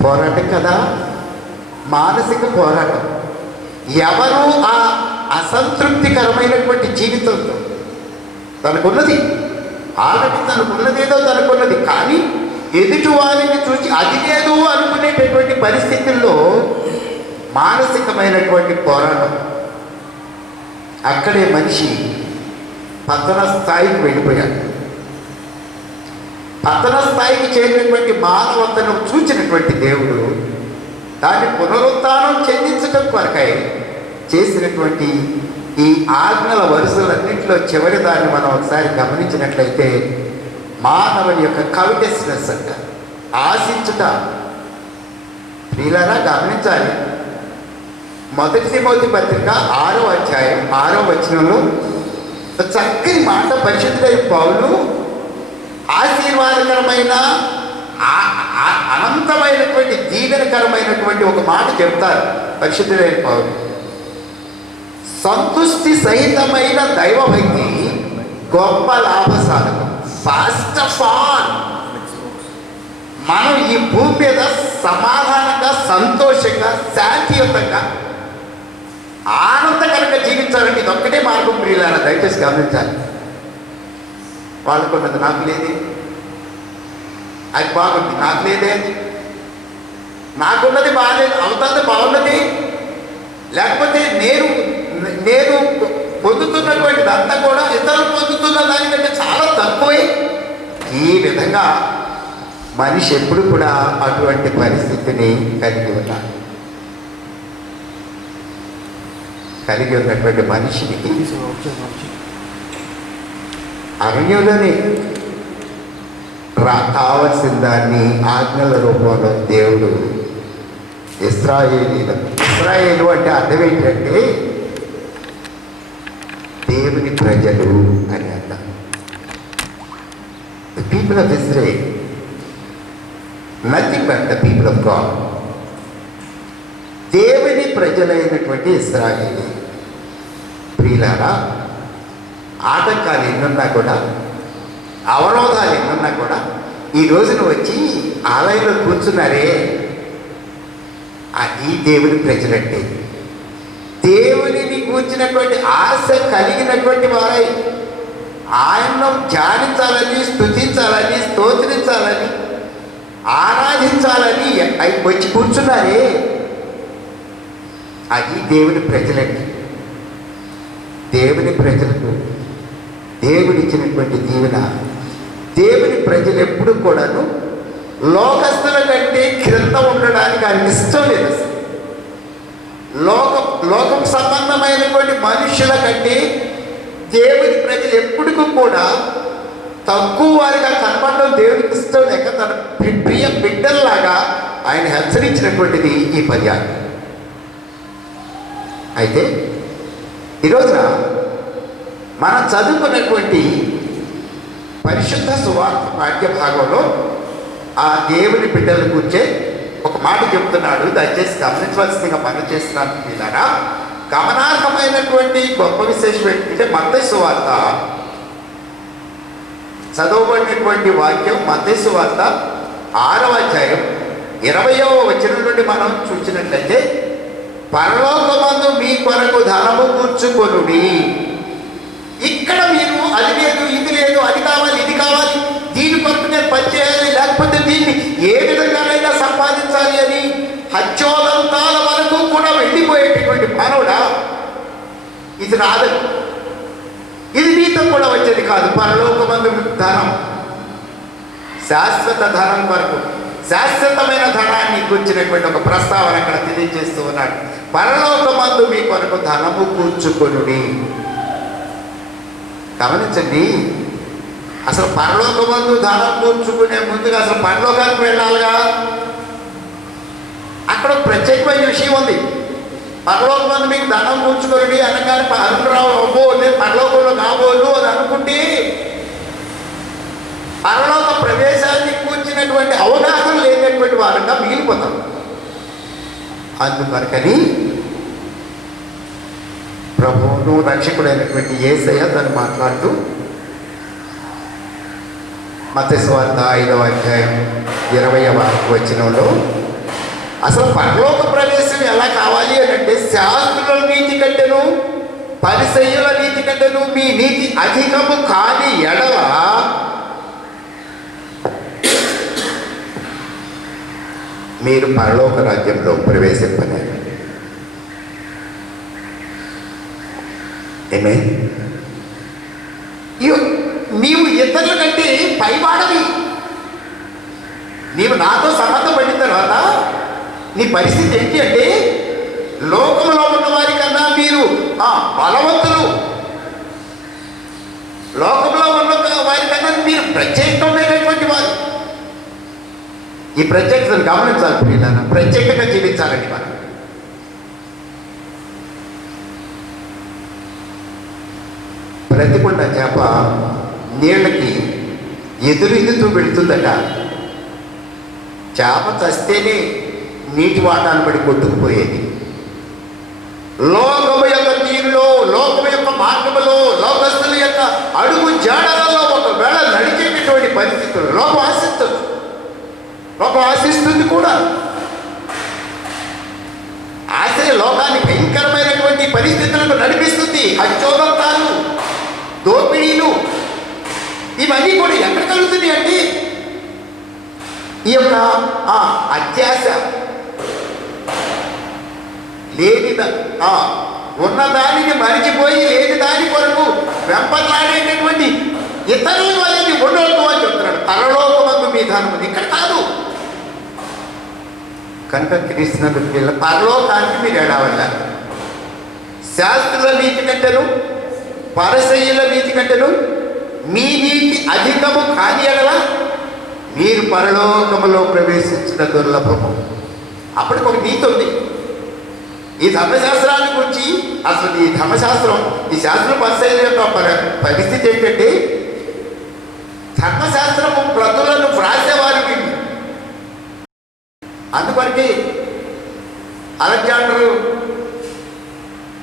పోరాటం కదా, మానసిక పోరాటం. ఎవరు ఆ అసంతృప్తికరమైనటువంటి జీవితంతో తనకున్నది ఆల్రెడీ తనకున్నదేదో తనకున్నది, కానీ ఎదుటి వారిని చూసి అది లేదు అనుకునేటటువంటి పరిస్థితుల్లో మానసికమైనటువంటి పోరాటం, అక్కడే మనిషి పతన స్థాయికి వెళ్ళిపోయాడు. పతన స్థాయికి చేరినటువంటి మానవతను చూచినటువంటి దేవుడు దాన్ని పునరుత్థానం చెందించడం కొరకై చేసినటువంటి ఈ ఆజ్ఞల వరుసలన్నింటిలో చివరి దాన్ని మనం ఒకసారి గమనించినట్లయితే మానవుని యొక్క కవిటెస్నెస్ అంట, ఆశించుట. ప్రియులారా గమనించాలి, మొదటి తిమోతి పత్రిక 6వ అధ్యాయం 6వ వచనంలో చక్కని మాట పరిశుద్ధుడైన పౌలు ఆశీర్వాదకరమైన అనంతమైనటువంటి దీవెనకరమైనటువంటి ఒక మాట చెప్తారు పరిశుద్ధుడైన పౌలు. సంతుష్టి సహితమైన దైవభక్తి గొప్ప లాభసాధకం. ఫస్ట్ ఆఫ్ ఆల్ మనం ఈ భూమి మీద సమాధానంగా, సంతోషంగా, శాంతియుతంగా, ఆనందకరంగా జీవించాలంటే ఇది ఒక్కటే మార్గం. ప్రియులారా దయచేసి గమనించాలి. వాళ్ళకున్నది నాకు లేదే, అది బాగుంది నాకు లేదే, నాకున్నది బాగాలేదు అవుతుంది బాగున్నది, లేకపోతే నేను పొందుతున్నటువంటిది అంతా కూడా ఇతరులు పొందుతున్న దానికంటే చాలా తక్కువే. ఈ విధంగా మనిషి ఎప్పుడు కూడా అటువంటి పరిస్థితిని కలిగి ఉన్నటువంటి మనిషిని అరణ్యంలోనే కావలసిన దాన్ని ఆజ్ఞల రూపంలో దేవుడు ఇశ్రాయేలు అంటే అర్థం ఏంటంటే దేవుని ప్రజలు అని అర్థం. The people of Israel, nothing but the people of God. దేవుని ప్రజలైనటువంటి ఇశ్రాయేలు. ప్రియులారా ఆటంకాలు ఎన్నున్నా కూడా, అవరోధాలు ఎన్నున్నా కూడా ఈ రోజున వచ్చి ఆలయంలో కూర్చున్నారే, అది దేవుని ప్రజలంటే. దేవునిని కూర్చున్నటువంటి ఆశ కలిగినటువంటి వారై ఆయనను ధ్యానించాలని, స్తుతించాలని, స్తోత్రించాలని, ఆరాధించాలని వచ్చి కూర్చున్నారే, అది దేవుని ప్రజలండి. దేవుని ప్రజలకు దేవుడిచ్చినటువంటి దీవెన. దేవుని ప్రజలు ఎప్పుడు కూడాను లోకస్తుల కంటే క్రింద ఉండడానికి ఆయనకి ఇష్టం లేదు. అసలు లోకం సంబంధమైనటువంటి మనుషుల కంటే దేవుని ప్రజలు ఎప్పటికీ కూడా తక్కువ వారిగా కనపడడం దేవునికి ఇష్టం లేక తన ప్రియ బిడ్డల్లాగా ఆయన హెచ్చరించినటువంటిది ఈ పద్యాలు. అయితే ఈరోజున మనం చదువుకున్నటువంటి పరిశుద్ధ సువార్త పాఠ్య భాగంలో ఆ దేవుని బిడ్డల గురించే ఒక మాట చెప్తున్నాడు. దయచేసి గమనించవలసిందిగా మనం చేస్తున్నాను. పిల్లరా గమనార్హమైనటువంటి గొప్ప విశేషం ఏంటంటే మత్తయి సువార్త చదవబడినటువంటి వాక్యం మత్తయి సువార్త 6వ అధ్యాయం 20వ వచనం నుండి మనం చూసినట్లయితే పరలోకమందు మీ కొరకు ధనము కూర్చుకొనుడి. ఇక్కడ మీరు అది లేదు, ఇది లేదు, అది కావాలి, ఇది కావాలి, దీని కొరకు నేను పనిచేయాలి, లేకపోతే దీన్ని ఏ విధంగానైనా సంపాదించాలి అని హత్యోదంతాల వరకు కూడా వెళ్ళిపోయేటటువంటి మానవుడా, ఇది రాదు, ఇది నీతో కూడా వచ్చేది కాదు. పరలోకమందు ధనం, శాశ్వత ధనం వరకు, శాశ్వతమైన ధనాన్ని కూర్చున్నటువంటి ఒక ప్రస్తావన అక్కడ తెలియజేస్తూ ఉన్నాడు. పరలోకమందు మీ కొరకు ధనము కూర్చుకొనుడి. గమనించండి, అసలు పరలోకమందు ధనం కూర్చుకునే ముందుగా అసలు పరలోకానికి వెళ్ళాలిగా. అక్కడ ప్రత్యేకమైన విషయం ఉంది. పరలోకమందు మీకు ధనం కూర్చుకొనుడి అనగానే అరుణరావు అబ్బో నేను పరలోకంలో కాబోలు అని అనుకుంటే పరలోక ప్రవేశాన్ని కూర్చున్నటువంటి అవగాహన లేనటువంటి వారంగా మిగిలిపోతాం. అందుకని ప్రభువును రక్షకుడైనటువంటి యేసయ్య తను మాట్లాడుతూ మత్తయి సువార్త 5వ అధ్యాయం 20వ వచనంలో అసలు పరలోక ప్రవేశం ఎలా కావాలి అని అంటే శాస్త్రుల నీతి కంటేను పరిసయ్యుల నీతి కంటేను మీ నీతి అధికము కాని ఎడల మీరు పరలోక రాజ్యంలో ప్రవేశింపలేరు. నీవు ఇతరుల కంటే పైవాడవి, నీవు నాతో సంబంధం పడిన తర్వాత నీ పరిస్థితి ఏంటి అంటే లోకంలో ఉన్న వారి కన్నా మీరు బలవంతులు, లోకంలో ఉన్న వారి కన్నా మీరు ప్రత్యేకమైనటువంటి వారు. ఈ ప్రత్యేకతను గమనించాలి ప్రియులారా, ప్రత్యేకంగా జీవించాలండి మనం. ప్రతికొండ చేప నీళ్ళకి ఎదురెదుతూ వెళుతుందట. చేప చస్తేనే నీటి వాటాన్ని పడి కొట్టుకుపోయేది. లోకము యొక్క తీరులో, లోకము యొక్క మార్గములో, లోకస్తుల యొక్క అడుగు జాడలలో ఒకవేళ నడిచేటటువంటి పరిస్థితులు లోకం ఆశిస్తుంది కూడా. ఆశ లోకాన్ని భయంకరమైనటువంటి పరిస్థితులకు నడిపిస్తుంది. హత్యోదత్తాలు, దోపిడీలు, ఇవన్నీ కూడా ఎక్కడ కలుగుతుంది అంటే ఈ యొక్క అత్యాశ లేని ఉన్నదానిని మరిచిపోయి లేని దాని కొరకు వెంపర్లాడేటటువంటి ఇతరుల వాళ్ళని ఉండవద్దు అని చెప్తున్నాడు. పరలోకమందు మీ ధనము ఇక్కడ కాదు. కనుక క్రీస్తునందు పిల్ల పరలోకానికి మీరు ఎడవెళ్ళాలి. శాస్త్రుల నీతి కంటేను పరిసయ్యుల నీతి కంటేను మీ నీతి అధికము కాని ఎడల మీరు పరలోకములో ప్రవేశించిన దుర్లభము. అప్పటికి ఒక నీతి ఉంది. ఈ ధర్మశాస్త్రాన్ని గురించి అసలు ఈ ధర్మశాస్త్రం, ఈ శాస్త్రం పరిశీలన యొక్క పరిస్థితి ఏంటంటే ధర్మశాస్త్రము ప్రతులను వ్రాసేవారికి. అందువరకు అలెగ్జాండర్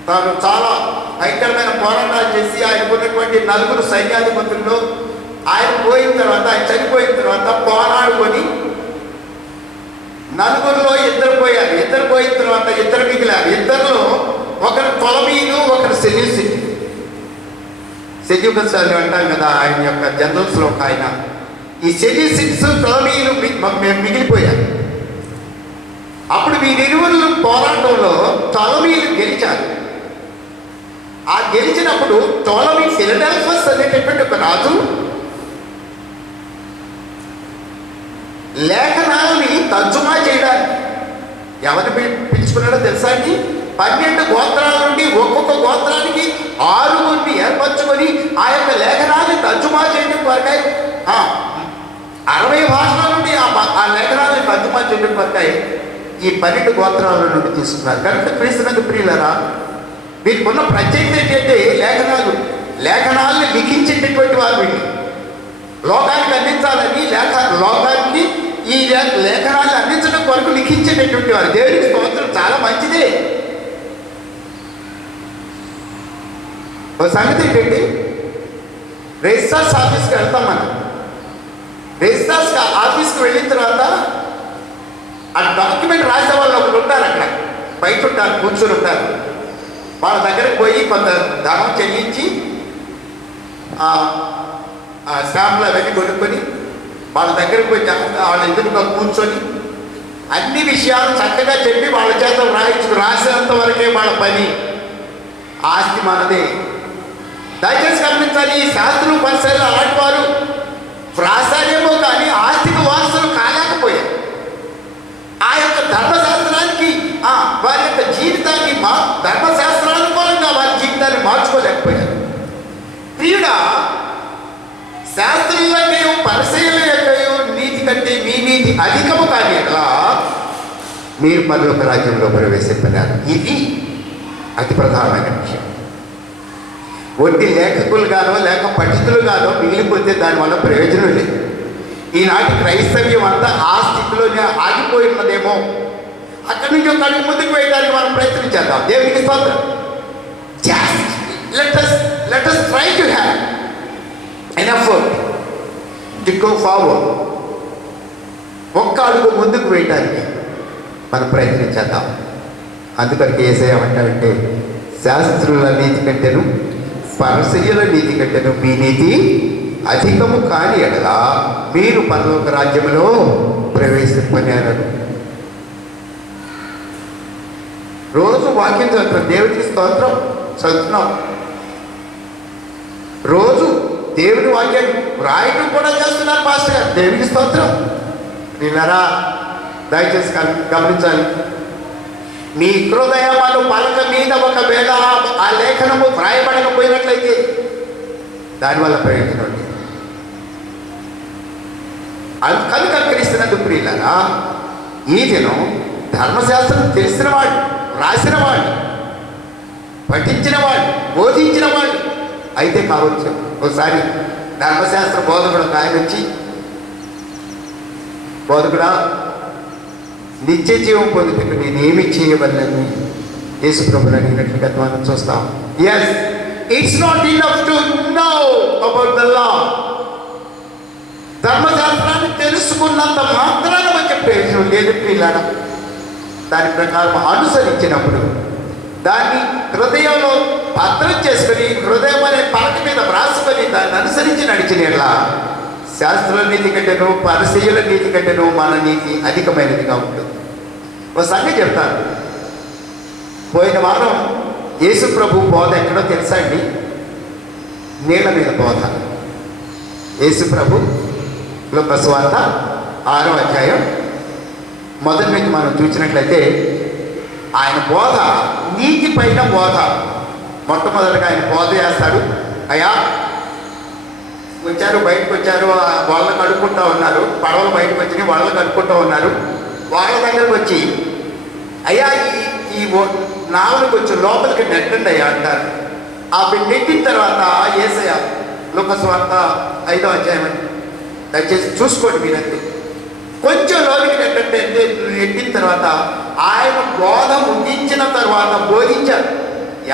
తాను చాలా భయంకరమైన పోరాటాలు చేసి ఆయనకున్నటువంటి 4 సైన్యాధిపతుల్లో ఆయన పోయిన తర్వాత, ఆయన చనిపోయిన తర్వాత పోరాడుకొని 4లో 2 పోయారు. 2 పోయిన తర్వాత 2 మిగిలారు. 2లో ఒకరు టోలమీను, ఒకరు సెల్యూకస్ అని అంటాం కదా, ఆయన యొక్క జనరల్స్లో ఒక ఆయన. ఈ సెల్యూసిడ్స్, టోలమీలు మిగిలిపోయారు. అప్పుడు వీరిరువురు పోరాటంలో టోలమీలు గెలిచారు. ఆ గెలిచినప్పుడు టోలమీ ఫిలడెల్ఫస్ అనేటటువంటి ఒక రాజు లేఖనాలని తర్జుమా చేయడానికి ఎవరిని పిలుచుకున్నాడో తెలుసా అండి? 12 గోత్రాల నుండి ఒక్కొక్క గోత్రానికి 6 ఏర్పరచుకొని ఆ యొక్క లేఖనాన్ని తర్జుమా చేయడం కొరకాయ 60 భాషల నుండి ఆ లేఖనాన్ని తర్జుమా చేయడం కొరకాయ ఈ 12 గోత్రాల నుండి తీసుకున్నారు. కనుక క్రీస్తునందు ప్రియులారా, వీరికి ఉన్న ప్రత్యేకత ఏంటంటే లేఖనాలను లిఖించేటటువంటి వారు వీళ్ళు లోకానికి అందించాలని లోకానికి ఈ లేఖనాలను అందించడం కొరకు లిఖించేటటువంటి వారు. దేవునికి స్తోత్రం, చాలా మంచిదే. ఒక సంగతి ఏంటంటే రిజిస్ట్రార్స్ ఆఫీస్కి వెళ్తాం మనం. రిజిస్ట్రార్స్ ఆఫీస్కి వెళ్ళిన తర్వాత ఆ డాక్యుమెంట్ రాసే వాళ్ళు ఒకరు ఉంటారు, అక్కడ బయట ఉంటారు, కూర్చొని ఉంటారు. వాళ్ళ దగ్గరకు పోయి కొంత ధనం చెల్లించి స్టాంపులు అవన్నీ కొనుక్కొని వాళ్ళ దగ్గరకు పోయి వాళ్ళ ఎదురుగా కూర్చొని అన్ని విషయాలు చక్కగా చెప్పి వాళ్ళ చేత రాసేంత వరకే వాళ్ళ పని. ఆస్తి మనదే. దయచేసి గమనించాలి, ఈ శాస్త్రం పరిశీలన అలాంటి వారు వ్రాసారేమో కానీ ఆస్తికి వారసులు కాలేకపోయారు. ఆ యొక్క ధర్మశాస్త్రానికి వారి యొక్క జీవితాన్ని ధర్మశాస్త్రానుకూలంగా వారి జీవితాన్ని మార్చుకోలేకపోయారు. ప్రియుడా, శాస్త్రుల యొక్క పరిశీలన యొక్క నీతి కంటే మీ నీతి అధికము కానీ మీరు పరలోక రాజ్యంలో ప్రవేశింపడారు. ఇది అతి ప్రధానమైన విషయం. ఒట్టి లేఖకులుగానో లేక పండితులుగానో మిగిలిపోతే దానివల్ల ప్రయోజనం లేదు. ఈనాటి క్రైస్తవ్యం అంతా ఆ స్థితిలోనే ఆగిపోయినదేమో. అక్కడి నుంచి ఒక అడుగు ముందుకు వేయడానికి మనం ప్రయత్నం చేద్దాం. దేవునికి స్తోత్రం. Let us try to have an effort to go forward. ఒక్క అడుగు ముందుకు వేయడానికి మనం ప్రయత్నం చేద్దాం. అందుకని యేసయ్య ఏమంటారంటే శాస్త్రుల నీతి కంటేను పరిసయ్యుల నీతి కంటేను మీ నీతి అధికము కాని ఎడల మీరు పరలోక రాజ్యంలో ప్రవేశింపనేరడు. రోజు వాక్యం చదువుతున్నాం, దేవుడికి స్తోత్రం చదువుతున్నాం. రోజు దేవుని వాక్యాన్ని రాయటం కూడా చేస్తున్నారు పాస్టర్ గారు, దేవునికి స్తోత్రం. వీళ్ళరా దయచేసి గమనించాలి. మీ హృదయములు పలక మీద ఒకవేళ ఆ లేఖనము వ్రాయబడకపోయినట్లయితే దానివల్ల ప్రయోజనం లేదు. కనుక క్రీస్తునందు ప్రియులారా, ఈ దినం ధర్మశాస్త్రం తెలిసినవాడు, రాసినవాడు, పఠించినవాడు, బోధించినవాడు అయితే కావచ్చు. ఒకసారి ధర్మశాస్త్ర బోధకుడు ఆయన వచ్చి, బోధకుడా, నిత్య జీవం పొందుటకు నేనేమి చేయవలని యేసు ప్రభువుని అడిగినట్లుగా మనం చూస్తాం. Yes, it's not enough to know about the law. ధర్మశాస్త్రాన్ని తెలుసుకున్నంత మాత్రాన వచ్చే ప్రయోజనం లేదు పిల్లల. దాని ప్రకారం అనుసరించినప్పుడు, దాన్ని హృదయంలో భద్రం చేసుకొని, హృదయం అనే పలక మీద వ్రాసుకొని దాన్ని అనుసరించి నడిచినట్లా శాస్త్రుల నీతి కంటేనూ పరిసయ్యుల నీతి కంటేనూ మన నీతి అధికమైనదిగా ఉంటుంది. ఒక సంగతి చెప్తాను. పోయిన వారం యేసు ప్రభు బోధ ఎక్కడో తెలుసా అండి? నీళ్ళ మీద బోధ. యేసు ప్రభు లూకా సువార్త 6వ అధ్యాయం మొదటి నుంచి మనం చూసినట్లయితే ఆయన బోధ నీతి పైన బోధ. మొట్టమొదటిగా ఆయన బోధ చేస్తాడు. అయ్యా వచ్చారు, బయటకు వచ్చారు, వాళ్ళని కడుక్కుంటూ ఉన్నారు, పడవలు బయటకు వచ్చినాయి, వాళ్ళని కడుక్కుంటూ ఉన్నారు. వాళ్ళ దగ్గరకు వచ్చి, అయ్యా ఈ నావను కొంచెం లోపలికి నెట్టండి అయ్యా అంటారు. ఆ నెట్టిన తర్వాత యేసయ్య లూకా సువార్త 5వ అధ్యాయం అని దయచేసి చూసుకోండి మీరంతే. కొంచెం లోపలికి నెట్టిన తర్వాత ఆయన బోధ ముగించిన తర్వాత బోధించారు.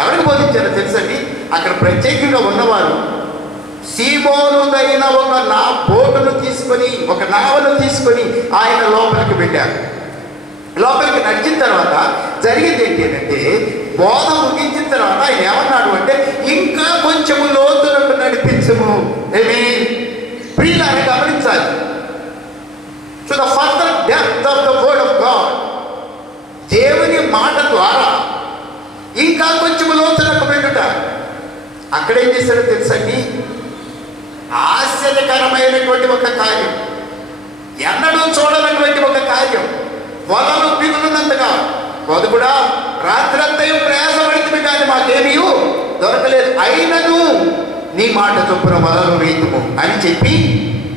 ఎవరికి బోధించారో తెలుసండి? అక్కడ ప్రత్యేకంగా ఉన్నవారు సీమోనుదైన ఒక బోటును తీసుకొని, ఒక నావను తీసుకొని ఆయన లోపలికి వెళ్ళారు. లోపలికి నడిచిన తర్వాత జరిగింది ఏంటి అంటే, బోధ ముగించిన తర్వాత ఆయన ఏమన్నాడు అంటే, ఇంకా కొంచెము లోతులకు నడిపించము. ఏమి ప్రియులారా గమనించాలి. To the further depth of the word of God. దేవుని మాట ద్వారా ఇంకా కొంచెము లోతులకు వెళ్ళుట. అక్కడేం చేశారో తెలుసండి? ఆశ్చర్యకరమైనటువంటి ఒక కార్యం, ఎన్నడూ చూడనటువంటి ఒక కార్యం. వలలు పిగులున్నంతగా బోధకుడా, రాత్రంతయు ప్రయాసపడితే కానీ మాకేమీ దొరకలేదు, అయినను నీ మాట చొప్పున వలలు వేయము అని చెప్పి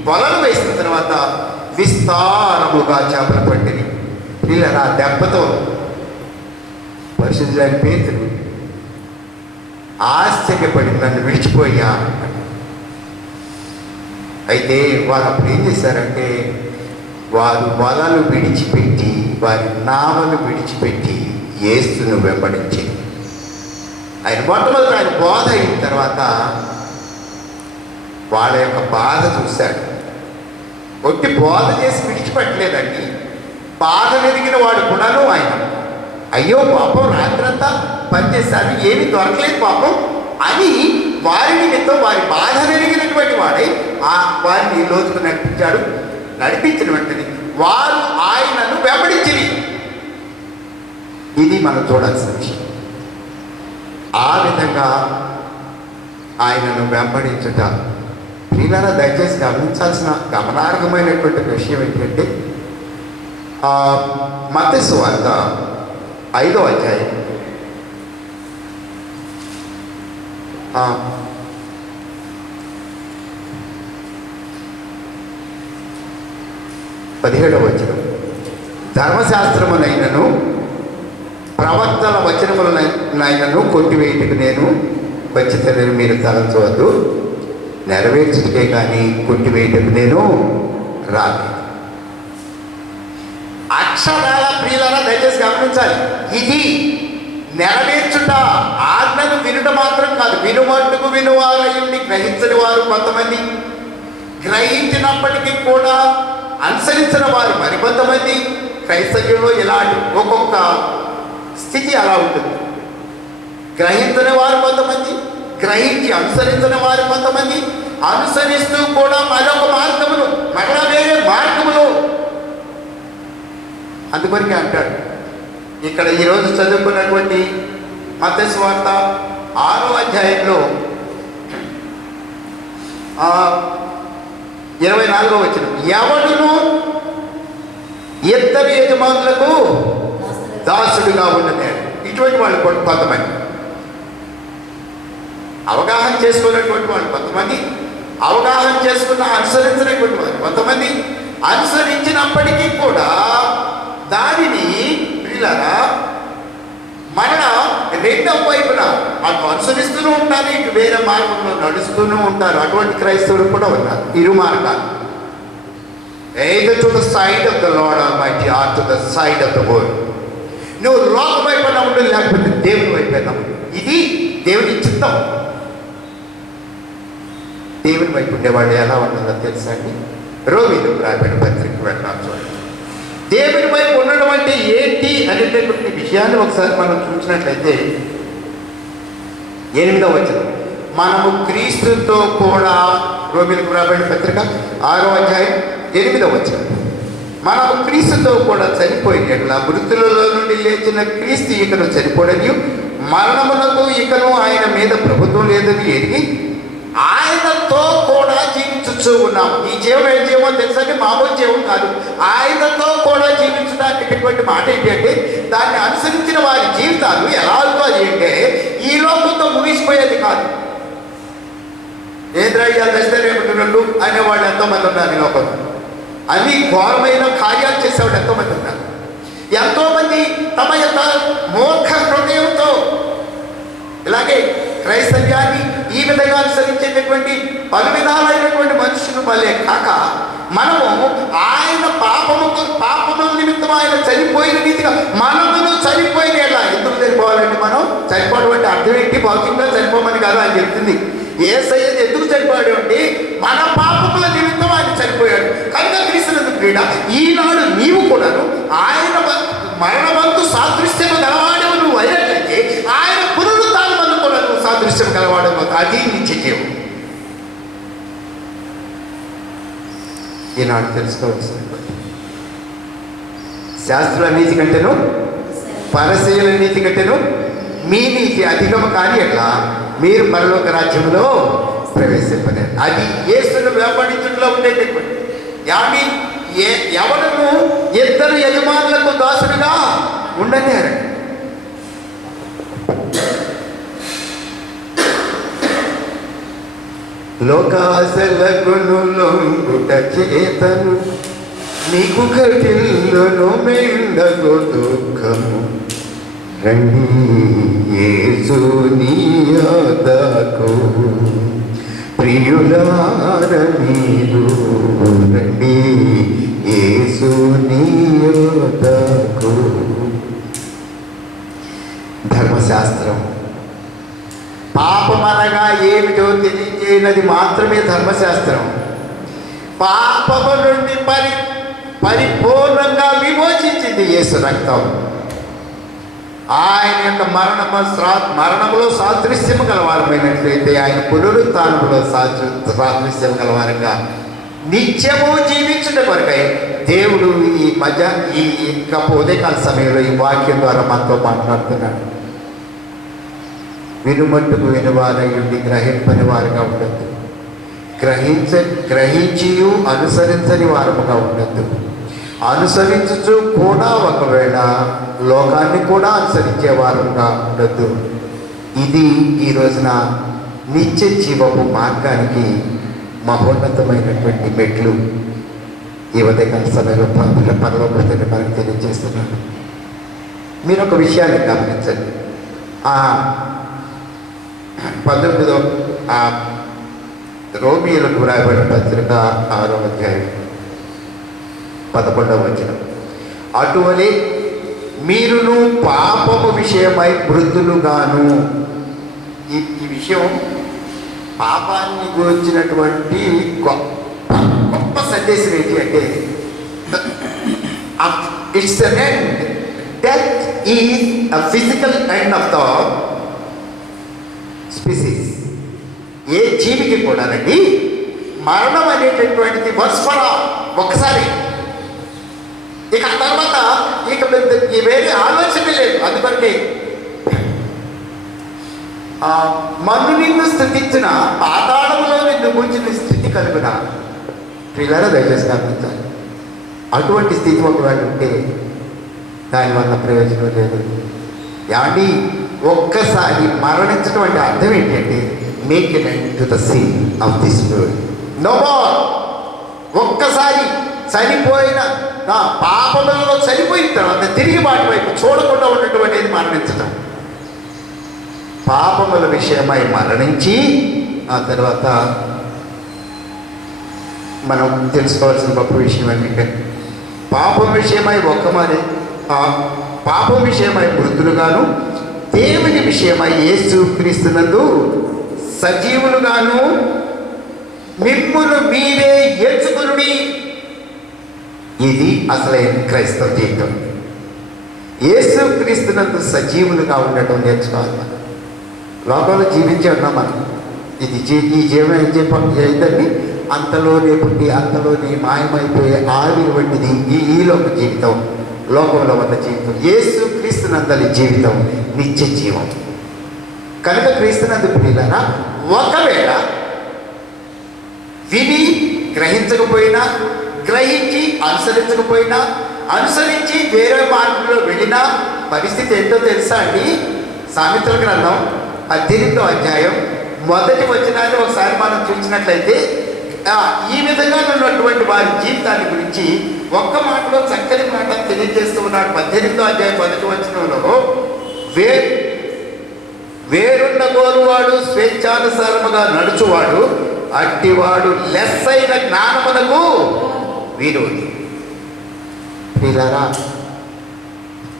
వలలు వేసిన తర్వాత విస్తారముగా చేపలు పట్టింది. పిల్లరా దెబ్బతో పరిశుద్ధులైన పేతురు ఆశ్చర్యపడి నన్ను విడిచిపోయా. అయితే వారు అప్పుడు ఏం చేశారంటే, వారు వలలు విడిచిపెట్టి, వారి నావలు విడిచిపెట్టి యేసును వెంబడించి, ఆయన మొట్టమొదటి ఆయన బోధ అయిన తర్వాత వాళ్ళ యొక్క బాధ చూశాడు. ఒట్టి బోధ చేసి విడిచిపెట్టలేదండి, బాధ ఎదిగిన వాడు కూడాను ఆయన. అయ్యో పాపం, రాత్రంతా పనిచేశారు, ఏమీ దొరకలేదు పాపం అని వారి నిమిత్తం వారి బాధ ఎదిగినటువంటి వాడై వారిని లోతుకు నడిపించిన వెంటనే వారు ఆయనను వెంబడించిరి. ఇది మనం చూడాల్సిన విషయం. ఆ విధంగా ఆయనను వెంబడించుట ప్రియులారా దయచేసి గమనించాల్సిన గమనార్హమైనటువంటి విషయం ఏంటంటే, మత్తయి సువార్త 5వ అధ్యాయం 17వ వచనం. ధర్మశాస్త్రమునైనను ప్రవక్తల వచనములనైనను కొట్టివేయుటకు నేను వచ్చితనని మీరు తలంచవద్దు, నెరవేర్చుటకే కానీ కొట్టివేయుటకు నేను రాలేదు. అక్షరాల ప్రియులారా దయచేసి గమనించాలి. ఇది నెరవేర్చుట, ఆజ్ఞను వినుట మాత్రం కాదు, వినుమట్టుకు వినువారయుండి గ్రహించని వారు కొంతమంది, గ్రహించినప్పటికీ కూడా అనుసరించిన వారు మరికొంతమంది. క్రైస్తవ్యంలో ఇలాంటి ఒక్కొక్క స్థితి అలా ఉంటుంది. గ్రహించని వారు కొంతమంది, గ్రహించి అనుసరించిన వారు కొంతమంది, అనుసరిస్తూ కూడా మరొక మార్గములు, మరలా వేరే మార్గములు. అందుకొరికే అంటాడు ఇక్కడ ఈరోజు చదువుకున్నటువంటి మత్తయి సువార్త 6వ అధ్యాయంలో 24వ వచనం, ఎవడును ఇద్దరు యజమానులకు దాసుడుగా ఉన్నదే. ఇటువంటి వాళ్ళు కొంతమంది, అవగాహన చేసుకున్నటువంటి వాళ్ళు కొంతమంది, అవగాహన చేసుకున్న అనుసరించినటువంటి వారు కొంతమంది, అనుసరించినప్పటికీ కూడా దానిని పిల్లరా మరణ రెండవ వైపున అటు అనుసరిస్తూనే ఉంటారు, ఇటు వేరే మార్గంలో నడుస్తూనే ఉంటారు. అటువంటి క్రైస్తవులు కూడా ఉన్నారు. ఇరు మార్గాలు, either to the side of the Lord Almighty or to the side of the world. నువ్వు లోక వైపున ఉండు, లేకపోతే దేవుని వైపున ఉండు. ఇది దేవుని చిత్తం. దేవుని వైపు ఉండేవాళ్ళు ఎలా ఉంటుందో తెలుసా అండి? రోమీయులకు రాయబడిన పత్రిక వెళ్తాం చూడండి. దేవుని వైపు ఉండడం అంటే ఏంటి అనేటటువంటి విషయాన్ని ఒకసారి మనం చూసినట్లయితే 8వ వచనం, మనము క్రీస్తుతో కూడా, రోమీయులకు రాయబడిన పత్రిక 6వ అధ్యాయం 8వ వచనం, మనము క్రీస్తుతో కూడా చనిపోయినట్లా మృతులలో నుండి లేచిన క్రీస్తు ఇకను చనిపోడని, మరణమునకు ఇకను ఆయన మీద ప్రభుత్వం లేదని ఎరిగి ఆయనతో కూడా జీవించు ఉన్నాం. ఈ జీవం ఏ జీవం తెలుసండి? మామూలు జీవం కాదు. ఆయనతో కూడా జీవించడానికి మాట ఏంటంటే, దాన్ని అనుసరించిన వారి జీవితాలు ఎలా అవుతాయి అంటే ఈ లోకంతో ముగిసిపోయేది కాదు. ఏద్రయ్యా దశరేమిటండు అనేవాళ్ళు ఎంతోమంది ఉన్నారు ఈ లోకంలో. అన్ని ఘోరమైన కార్యాలు చేసేవాడు ఎంతోమంది ఉన్నారు. ఎంతోమంది తమ యొక్క మూర్ఖ హృదయంతో ఇలాగే క్రైస్తవ్యాన్ని ఈ విధంగా అనుసరించేటటువంటి పలు విధాలైనటువంటి మనుషులు వల్లే కాక, మనము ఆయన పాపముల నిమిత్తం ఆయన చనిపోయిన రీతిగా మనమును చనిపోయిన ఎలా. ఎందుకు చనిపోవాలంటే మనం చనిపోవడం అంటే అర్థం ఏంటి? భౌతికంగా చనిపోమని కాదు ఆయన చెప్తుంది. యేసయ్య ఎందుకు చనిపోయాడు అంటే మన పాపముల నిమిత్తం ఆయన చనిపోయాడు కనుక క్రీస్తునందు క్రీడ. ఈనాడు నీవు కూడాను ఆయన మరణమంతు సాదృశ్యము గలవాడవు నువ్వు అయినట్లయితే ఆయన పునరుత్థానమందు కూడా నువ్వు సాదృశ్యం గలవాడవు. అది నిత్య జీవం. ఈనాడు తెలుసుకోవాల్సిన శాస్త్రుల నీతి కంటేను పరిసయ్యుల నీతి కంటేను మీ నీతి అధికము కానీ ఎట్లా మీరు పరలోక రాజ్యంలో ప్రవేశింపలేదు. అది యేసును వెంబడించడంలో ఉండేటటువంటి యాని ఎవరును ఇద్దరు యజమానులకు దాసుడుగా ఉండలేరు. లోకాశలకు లొంగుట చేతను నీకు కటిల్లును మెండగు దుఃఖము రండి యేసు నీ యొద్దకు ప్రియులార మీరు రండి యేసు నీ యొద్దకు. ధర్మశాస్త్రం పాపమనగా ఏమిటో తెలియజేయనది మాత్రమే ధర్మశాస్త్రం. పాపము నుండి పరిపూర్ణంగా విమోచించింది యేసు రక్తం. ఆయన యొక్క మరణములో సాదృశ్యము గలవారమైనట్లయితే ఆయన పునరుత్థానములో సాదృశ్యం గలవారంగా నిత్యము జీవించుట కొరకై దేవుడు ఈ ఉదయకాల సమయంలో ఈ వాక్యం ద్వారా మనతో మాట్లాడుతున్నాడు. వినుమట్టుకు వినువారై ఉండి గ్రహింపని వారుగా ఉండద్దు, గ్రహించి అనుసరించని వారముగా ఉండద్దు. అనుసరించుచు కూడా ఒకవేళ లోకాన్ని కూడా అనుసరించే వారుగా ఉండద్దు. ఇది ఈ రోజున నిత్య జీవపు మార్గానికి మహోన్నతమైనటువంటి మెట్లు ఈ ఉదయకాల సమయంలో పరలోకతని మనకు తెలియజేస్తున్నాను. మీరు ఒక విషయాన్ని గమనించండి. 19వ రోమీయులకు వ్రాయబడిన పత్రిక 6వ అధ్యాయం 11వ వచనం, అటువలే మీరును పాపము విషయమై మృతులుగాను. ఈ విషయం పాపాన్ని గురించినటువంటి గొప్ప సందేశం ఏంటి అంటే, it's an end. Death is a physical end of the species. ఏ జీవికి కూడానండి మరణం అనేటటువంటిది ఒక్కసారి, ఇక ఆ తర్వాత ఇక వేరే ఆలోచన లేదు. అందుకొరకే మన్ను నిన్ను స్థుతించిన పాతాళంలో నిన్ను గుంచిన స్థితి కలుగున. పిల్లల దయచేసి గమనించాలి. అటువంటి స్థితి ఒకవేళ ఉంటే దానివల్ల ప్రయోజనం లేదు. ఏమండి, ఒక్కసారి మరణించడం అంటే అర్థం ఏంటంటే make it end to the scene of this world. No more. ఒక్కసారి చనిపోయిన పాపములలో చనిపోయిన తర్వాత తిరిగి వాటి వైపు చూడకుండా ఉన్నటువంటిది మరణించటం. పాపముల విషయమై మరణించి ఆ తర్వాత మనం తెలుసుకోవాల్సిన గొప్ప విషయం ఏంటంటే పాపం విషయమై పాపం విషయమై మృతులుగాను, దేవుని విషయమై యేసు క్రీస్తునందు సజీవులుగాను మిమ్మును మీరే ఎంచుకునుడి. ఇది అసలైన క్రైస్తవ జీవితం. యేసు క్రీస్తునందు సజీవులుగా ఉండటం నేర్చుకోవాలి. మనం లోకంలో జీవించే ఉన్నాం. మనం ఈ జీవనం ఏం చెప్పండి, అంతలోనే పుట్టి అంతలోనే మాయమైపోయే ఆవిరి వంటిది ఈ లోక జీవితం, లోకంలో ఉన్న జీవితం. యేసు క్రీస్తునందలి జీవితం నిత్య జీవం. కనుక క్రీస్తునందు ప్రియులారా, ఒకవేళ విని గ్రహించకపోయినా, గ్రహించి అనుసరించకపోయినా, అనుసరించి వేరే మార్గంలో వెళ్ళినా పరిస్థితి ఏంటో తెలుసా అండి? సామెతల గ్రంథం 18వ అధ్యాయం 1వ వచనాన్ని ఒకసారి మనం చూసినట్లయితే ఈ విధంగా ఉన్నటువంటి వారి జీవితాన్ని గురించి ఒక్క మాటలో చక్కని మాట తెలియజేస్తూ ఉన్నాడు. 18వ అధ్యాయం 1వ వచనంలో, వేరున్న గోరువాడు స్వేచ్ఛానుసారముగా నడుచువాడు, అట్టివాడు లెస్సైన జ్ఞానమునకు విరోధి. ప్రియులారా,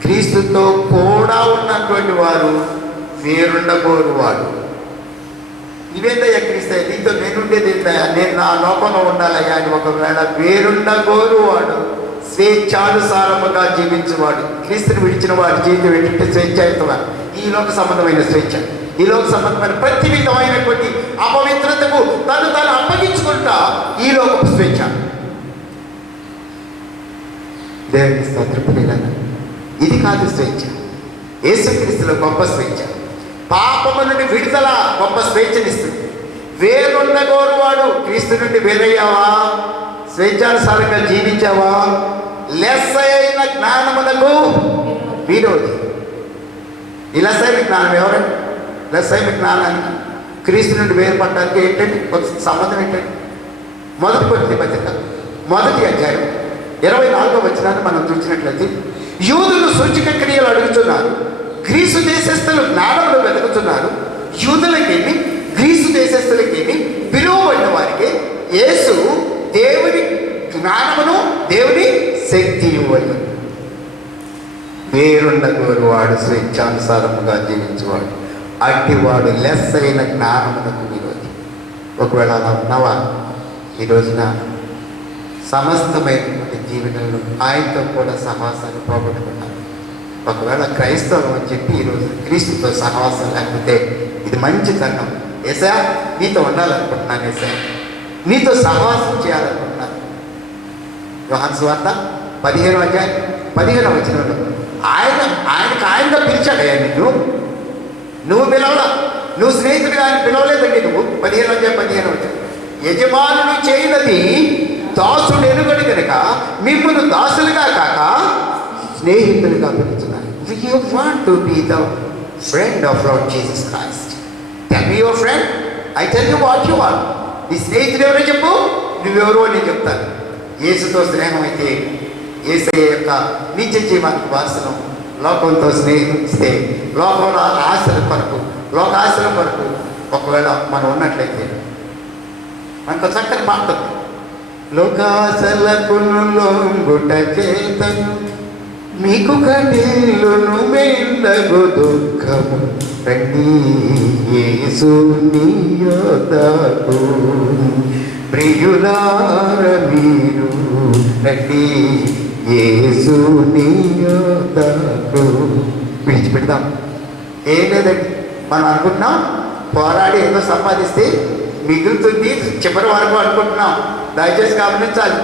క్రీస్తుతో కూడా ఉన్నటువంటి వారు వేరుండగోరువాడు. ఇవేందయ్యా క్రీస్తు, నీతో నేనుండేది ఏంటయ్యా, నేను నా లోకంలో ఉండాలయ్యా అని ఒకవేళ వేరుండగోరువాడు, స్వేచ్ఛానుసారముగా జీవించేవాడు. క్రీస్తుని విడిచిన వాడి జీవితం ఏంటంటే స్వేచ్ఛాయుతమైన, ఈ లోక సంబంధమైన స్వేచ్ఛ, ఈ లోక సంబంధమైన ప్రతి విధమైనటువంటి అపవిత్రతకు తను అప్పగించుకుంటా ఈ లోకపు స్వేచ్ఛ. దేవుని స్తోత్రములు. ఇది కాదు స్వేచ్ఛ. యేసుక్రీస్తులో గొప్ప స్వేచ్ఛ, పాపము నుండి విడుదల, గొప్ప స్వేచ్ఛనిస్తుంది. వేరుండగోరువాడు, క్రీస్తు నుండి వేరయ్యావా, స్వేచ్ఛానుసారంగా జీవించావా, లెస్ అయిన జ్ఞానమునకు విరోధి. ఈ లెస్ అయిన జ్ఞానం ఎవరండి? లెస్ అయిన జ్ఞానానికి క్రీస్తు నుండి వేరుపడటానికి ఏంటండి సంబంధం ఏంటండి? 1 కొరింథీ పత్రిక 1వ అధ్యాయం 24వ వచనాన్ని మనం చూసినట్లయితే, యూదులు సూచక క్రియలు అడుగుతున్నారు, గ్రీసు దేశస్థులు జ్ఞానంలో వెతుకుతున్నారు. యూదులకేమి గ్రీసు దేశస్థులకేమి పిలువబడిన వారికి యేసు దేవుని జ్ఞానమును దేవుని శక్తి ఇవ్వదు. వేరుండగోరువాడు స్వేచ్ఛానుసారముగా జీవించేవాడు, అట్టివాడు లెస్ అయిన జ్ఞానమునకు విరోధి. ఒకవేళ అలా ఉన్నవా, ఈ రోజున సమస్తమైనటువంటి జీవనంలో ఆయనతో కూడా సహవాసాన్ని పోగొట్టుకున్నారు. ఒకవేళ క్రైస్తవం అని చెప్పి ఈరోజు క్రీస్తుతో సహవాసం లేకపోతే ఇది మంచి తరుణం. ఏసయ్యా, నీతో ఉండాలనుకుంటున్నాను, ఏసయ్యా నీతో సహవాసం చేయాలనుకుంటున్నాను. యోహాను సువార్త 15వ అధ్యాయం 15వ వచనంలో ఆయనగా పిలిచాడయ్యా నిన్ను, నువ్వు పిలవలా, నువ్వు స్నేహితుడిగా ఆయన పిలవలేదండి. నువ్వు 15వ అధ్యాయం 15వ వచనం, యజమానులు చేయనది దాసుడు ఎరుగడు కనుక మిమ్మల్ని దాసులుగా కాక స్నేహితులుగా పిలుచున్నారు. You want to be the friend of Lord Jesus Christ. Tell me your friend, I tell you what you are. నీ స్నేహితుడు ఎవరో చెప్పు, నువ్వెవరో నేను చెప్తాను. యేసుతో స్నేహం అయితే యేసయ్య యొక్క నిత్య జీవానికి వారసులం. లోకంతో స్నేహిస్తే లోకంలో ఆశల కొరకు, లోకాశల కొరకు ఒకవేళ మనం ఉన్నట్లయితే మనకు చక్కని మాట ఉంది, లోకాశలకు లొంగుట చేతను మీకు కన్నీళ్ళును మెండగు దుఃఖము, రండి యేసుని యొద్దకు ప్రియులార మీరు, రండి యేసుని యొద్దకు. విడిచిపెడదాం. ఏం లేదండి, మనం అనుకుంటున్నాం పోరాడి ఏదో సంపాదిస్తే మిగులుతుంది చివరి వరకు అనుకుంటున్నాం. దయచేసి గమనించాలి,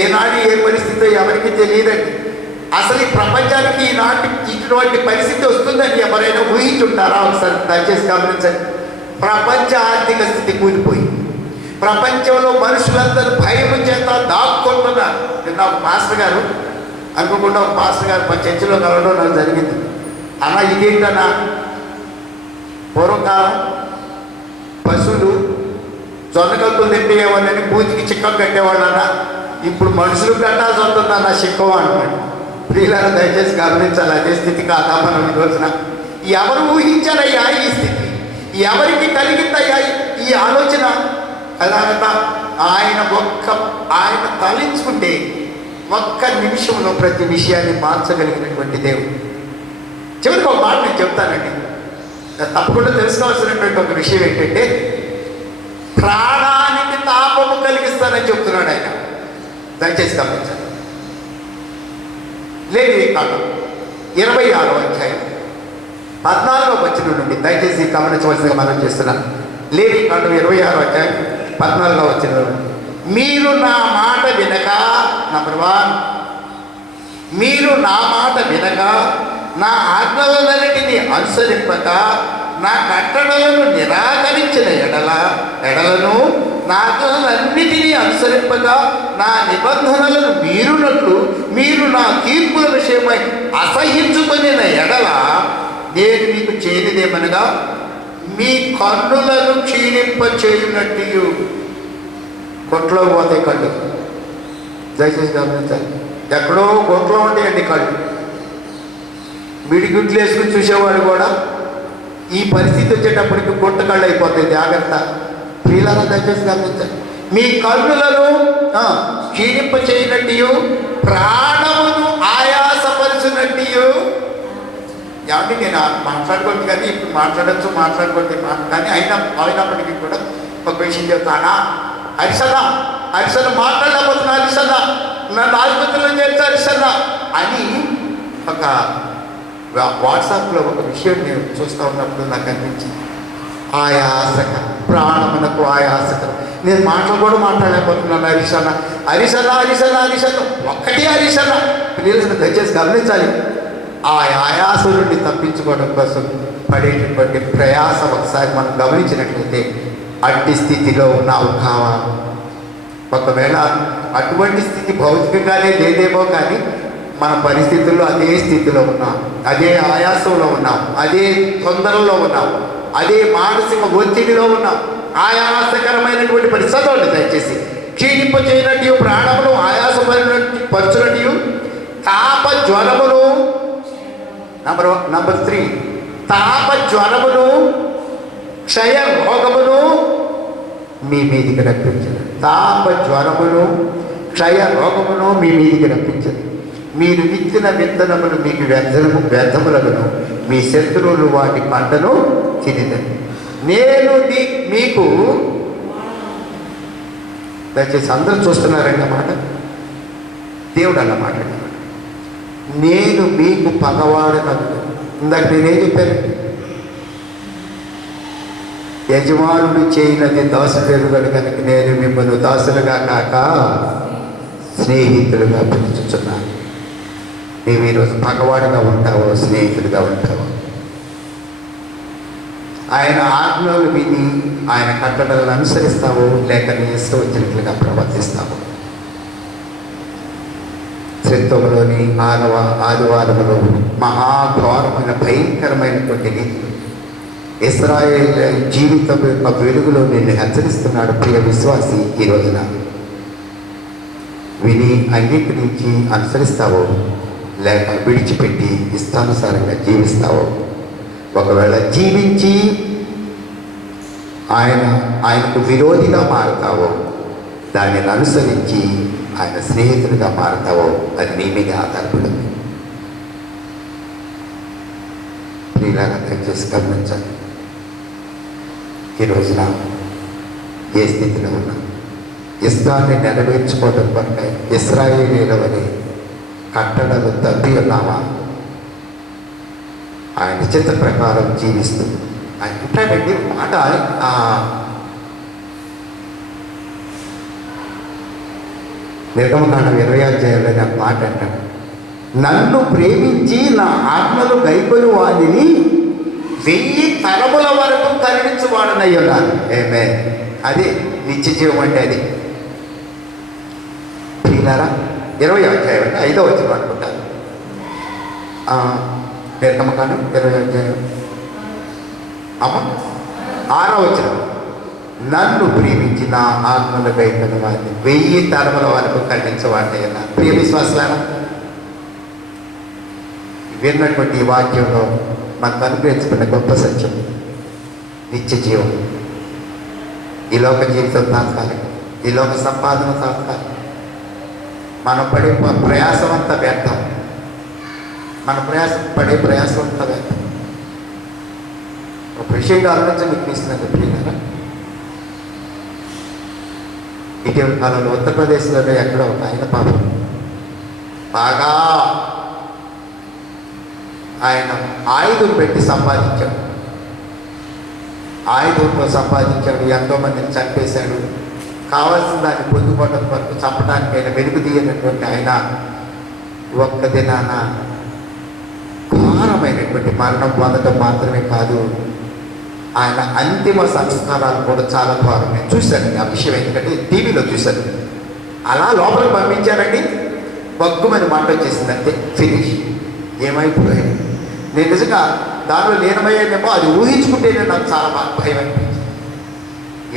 ఏనాడు ఏ పరిస్థితి ఎవరికి తెలియదండి. అసలు ఈ ప్రపంచానికి ఈనాటి ఇటువంటి పరిస్థితి వస్తుందని ఎవరైనా ఊహించుంటారా? ఒకసారి దయచేసి గమనించండి. ప్రపంచ ఆర్థిక స్థితి కూలిపోయి ప్రపంచంలో మనుషులందరూ భయం చేత దాక్కుంటున్నారు. నిన్న మొన్న ఒక మాస్టర్ గారు అనుకోకుండా ఒక మాస్టర్ గారు మా చర్చిలో కలవడం నాకు జరిగింది. అన్న ఇదేంటన్నా, పూర్వకాలం పశువులు జొన్న కక్కులు తింటేవాళ్ళని పూతికి చిక్కం కట్టేవాళ్ళన్నా, ఇప్పుడు మనుషులు కట్టాల్సి ఉంటుందన్న చిక్కం అంటున్నాడు. ప్రియులను దయచేసి గమనించాలి, అదే స్థితి కాదా మనం ఈ రోజున. ఎవరు ఊహించారయ్యా ఈ స్థితి? ఎవరికి కలిగిందయ్యా ఈ ఆలోచన? అలాగ ఆయన తలించుకుంటే ఒక్క నిమిషంలో ప్రతి విషయాన్ని మార్చగలిగినటువంటి దేవుడు. చివరికి ఒక మాట నేను చెప్తానండి, తప్పకుండా తెలుసుకోవాల్సినటువంటి ఒక విషయం ఏంటంటే, ప్రాణానికి తాపము కలిగిస్తానని చెప్తున్నాడు ఆయన. దయచేసి గమనించాలి. లేవియకాండం 26వ అధ్యాయం 14వ వచనం నుండి దయచేసి గమనించవలసిందిగా మనం చేస్తున్నాం. లేవియకాండం 26వ అధ్యాయం 14వ వచనం నుండి, మీరు నా మాట వినక, నంబర్ 1, మీరు నా మాట వినక నా ఆజ్ఞలన్నిటినీ అనుసరింపక నా కట్టడలను నిరాకరించిన ఎడలను నా ఆజ్ఞలన్నిటినీ అనుసరింపక నా నిబంధనలను మీరునట్లు మీరు నా తీర్పుల విషయమై అసహించుకునిన ఎడల నేను మీకు చేయనిదేమనగా మీ కన్నులను క్షీణింప చేయునట్టు. గొంట్లో పోతాయి కళ్ళు, దయచేసి గమనించాలి. ఎక్కడో గొంట్లో ఉంటాయండి కళ్ళు. మిడిగుడ్లు వేసుకుని చూసేవాడు కూడా ఈ పరిస్థితి వచ్చేటప్పటికి గుంట కళ్ళు అయిపోతాయి. జాగ్రత్త. ప్రియులారా దయచేసి గమనించాలి. మీ కన్నులను క్షీణింప చేయనట్టు, ప్రాణమును ఆయాసపరుచునట్టు. ఏమంటే నేను మాట్లాడుకోండి కానీ ఇప్పుడు మాట్లాడుకోండి కానీ అయినప్పటికీ కూడా ఒక విషయం చెప్తానా, హరిసన్న మాట్లాడలేకపోతున్నా, హరిసన్న నన్ను ఆసుపత్రిలో చేస్తా హరిసన్న అని ఒక వాట్సాప్లో ఒక విషయం నేను చూస్తూ ఉన్నప్పుడు నాకు అనిపించింది. ఆయాసకరం, ప్రాణమునకు ఆయాసకరం. నేను కూడా మాట్లాడలేకపోతున్నాను. హరిసన్న ఒక్కటి హరిసన్న. ప్రియులను దయచేసి గమనించాలి. ఆ ఆయాసం నుండి తప్పించుకోవడం కోసం పడేటటువంటి ప్రయాసం ఒకసారి మనం గమనించినట్లయితే అట్టి స్థితిలో ఉన్నావు కావా? ఒకవేళ అటువంటి స్థితి భౌతికంగానే లేదేమో కానీ మన పరిస్థితుల్లో అదే స్థితిలో ఉన్నాం, అదే ఆయాసంలో ఉన్నాం, అదే తొందరలో ఉన్నాం, అదే మానసిక ఒత్తిడిలో ఉన్నాం. ఆయాసకరమైనటువంటి పరిస్థితులు దయచేసి క్షీణింప చేయనట్టు, ప్రాణమును ఆయాసపరచునట్టు, తాప జ్వరమును, నంబర్ 3, తాప జ్వరమును క్షయ రోగమును మీ మీదికి రప్పించదు. తాప జ్వరమును క్షయ రోగమును మీ మీదికి రప్పించదు. మీరు విత్తిన విత్తనములు మీకు వ్యర్థములను, మీ శత్రువులు వాటి పంటను తినిదని నేను మీకు. దయచేసి అందరూ చూస్తున్నారండి అన్నమాట. దేవుడు అలా మాట్లాడాడు, నేను మీకు పగవాడను. ఇందాక నేనేం చెప్పాను? యజమానుడు చేయనది దాసుడు కనుక నేను మిమ్మల్ని దాసులుగా కాక స్నేహితులుగా పిలుచుచున్నాను. నీవు ఈరోజు పగవాడుగా ఉంటావో స్నేహితుడిగా ఉంటావో? ఆయన ఆజ్ఞలు విని ఆయన కట్టడలను అనుసరిస్తావో లేక నీ ఇష్టం వచ్చినట్లుగా ప్రవర్తిస్తావో? త్రిత్వంలోని ఆదివారములో మహాఘోరమైన భయంకరమైనటువంటి రీతిలో ఇశ్రాయేలు జీవితం యొక్క వెలుగులో నిన్ను హెచ్చరిస్తున్నాడు. ప్రియ విశ్వాసి, ఈ రోజున విని అంగీకరించి అనుసరిస్తావో లేక విడిచిపెట్టి ఇష్టానుసారంగా జీవిస్తావో? ఒకవేళ జీవించి ఆయనకు విరోధిగా మారుతావో, దానిని అనుసరించి ఆయన స్నేహితుడిగా మారుతావో, అది నీ మీద ఆధారపడింది. ప్రియులారా దయచేసి గమనించాలి. ఈ రోజున ఏ స్థితిలో ఉన్నా ఇష్టాన్ని నెరవేర్చుకోవడం కొరకై ఇశ్రాయేలీయుల వలె కట్టడలు తప్పి ఉన్నామా? ఆయన చిత్త ప్రకారం జీవిస్తూ ఆయన ఉంటాడండి. మాట నిర్గమకాండం 20వ అధ్యాయంలో నాకు మాట అంటాడు, నన్ను ప్రేమించి నా ఆత్మను గైకొని వాడిని 1000 తరముల వరకు కరుణించువాడనై ఉన్నాను. ఏమే, అది నిత్య జీవం అంటే అది. ప్రియులారా 20వ అధ్యాయం అండి, 5వ వచనం అనుకుంటాను. నిర్గమకాండం 20వ అధ్యాయం అమ్మ 6వ వచనం. నన్ను ప్రేమించి నా ఆత్మను బయటన వారిని 1000 తరముల వరకు ఖండించవాడిని అన్న. ప్రియ విశ్వాసాల విన్నటువంటి ఈ వాక్యంలో మనకు అనుగ్రహించబడిన గొప్ప సత్యం నిత్య జీవం. ఈ లోక జీవితం తాత్కాలికం, ఈ లోక సంపాదన తాత్కాలికం. మనం పడే ప్రయాసం అంతా వ్యర్థం, మన పడే ప్రయాసం అంతా వ్యర్థం. ఒక విషయంగా ఆలోచన మీకు ఇస్తున్నది ప్రియులారా. ఇటీవల కాలంలో ఉత్తరప్రదేశ్లోనే ఎక్కడో ఒక ఆయన పాపం బాగా ఆయన ఆయుధం పెట్టి సంపాదించాడు. ఆయుధంతో సంపాదించాడు, ఎంతోమందిని చంపేశాడు. కావాల్సిన దాన్ని పొందుకోవడం వరకు చంపడానికి ఆయన వెలుగు తీయనటువంటి ఆయన ఒక్క దినాన ఘోరమైనటువంటి మరణం పొందడం మాత్రమే కాదు, ఆయన అంతిమ సంస్కారాలు కూడా చాలా ఘోరం. నేను చూశానండి ఆ విషయం, ఎందుకంటే టీవీలో చూశాను. అలా లోపలికి పంపించారండి, బగ్గుమని మాట వచ్చేసింది, అంతే ఫినిష్. ఏమైపోయాయి. నేను నిజంగా దానిలో లీనమయ్యేదేమో అది ఊహించుకుంటేనే నాకు చాలా భయం అనిపించింది.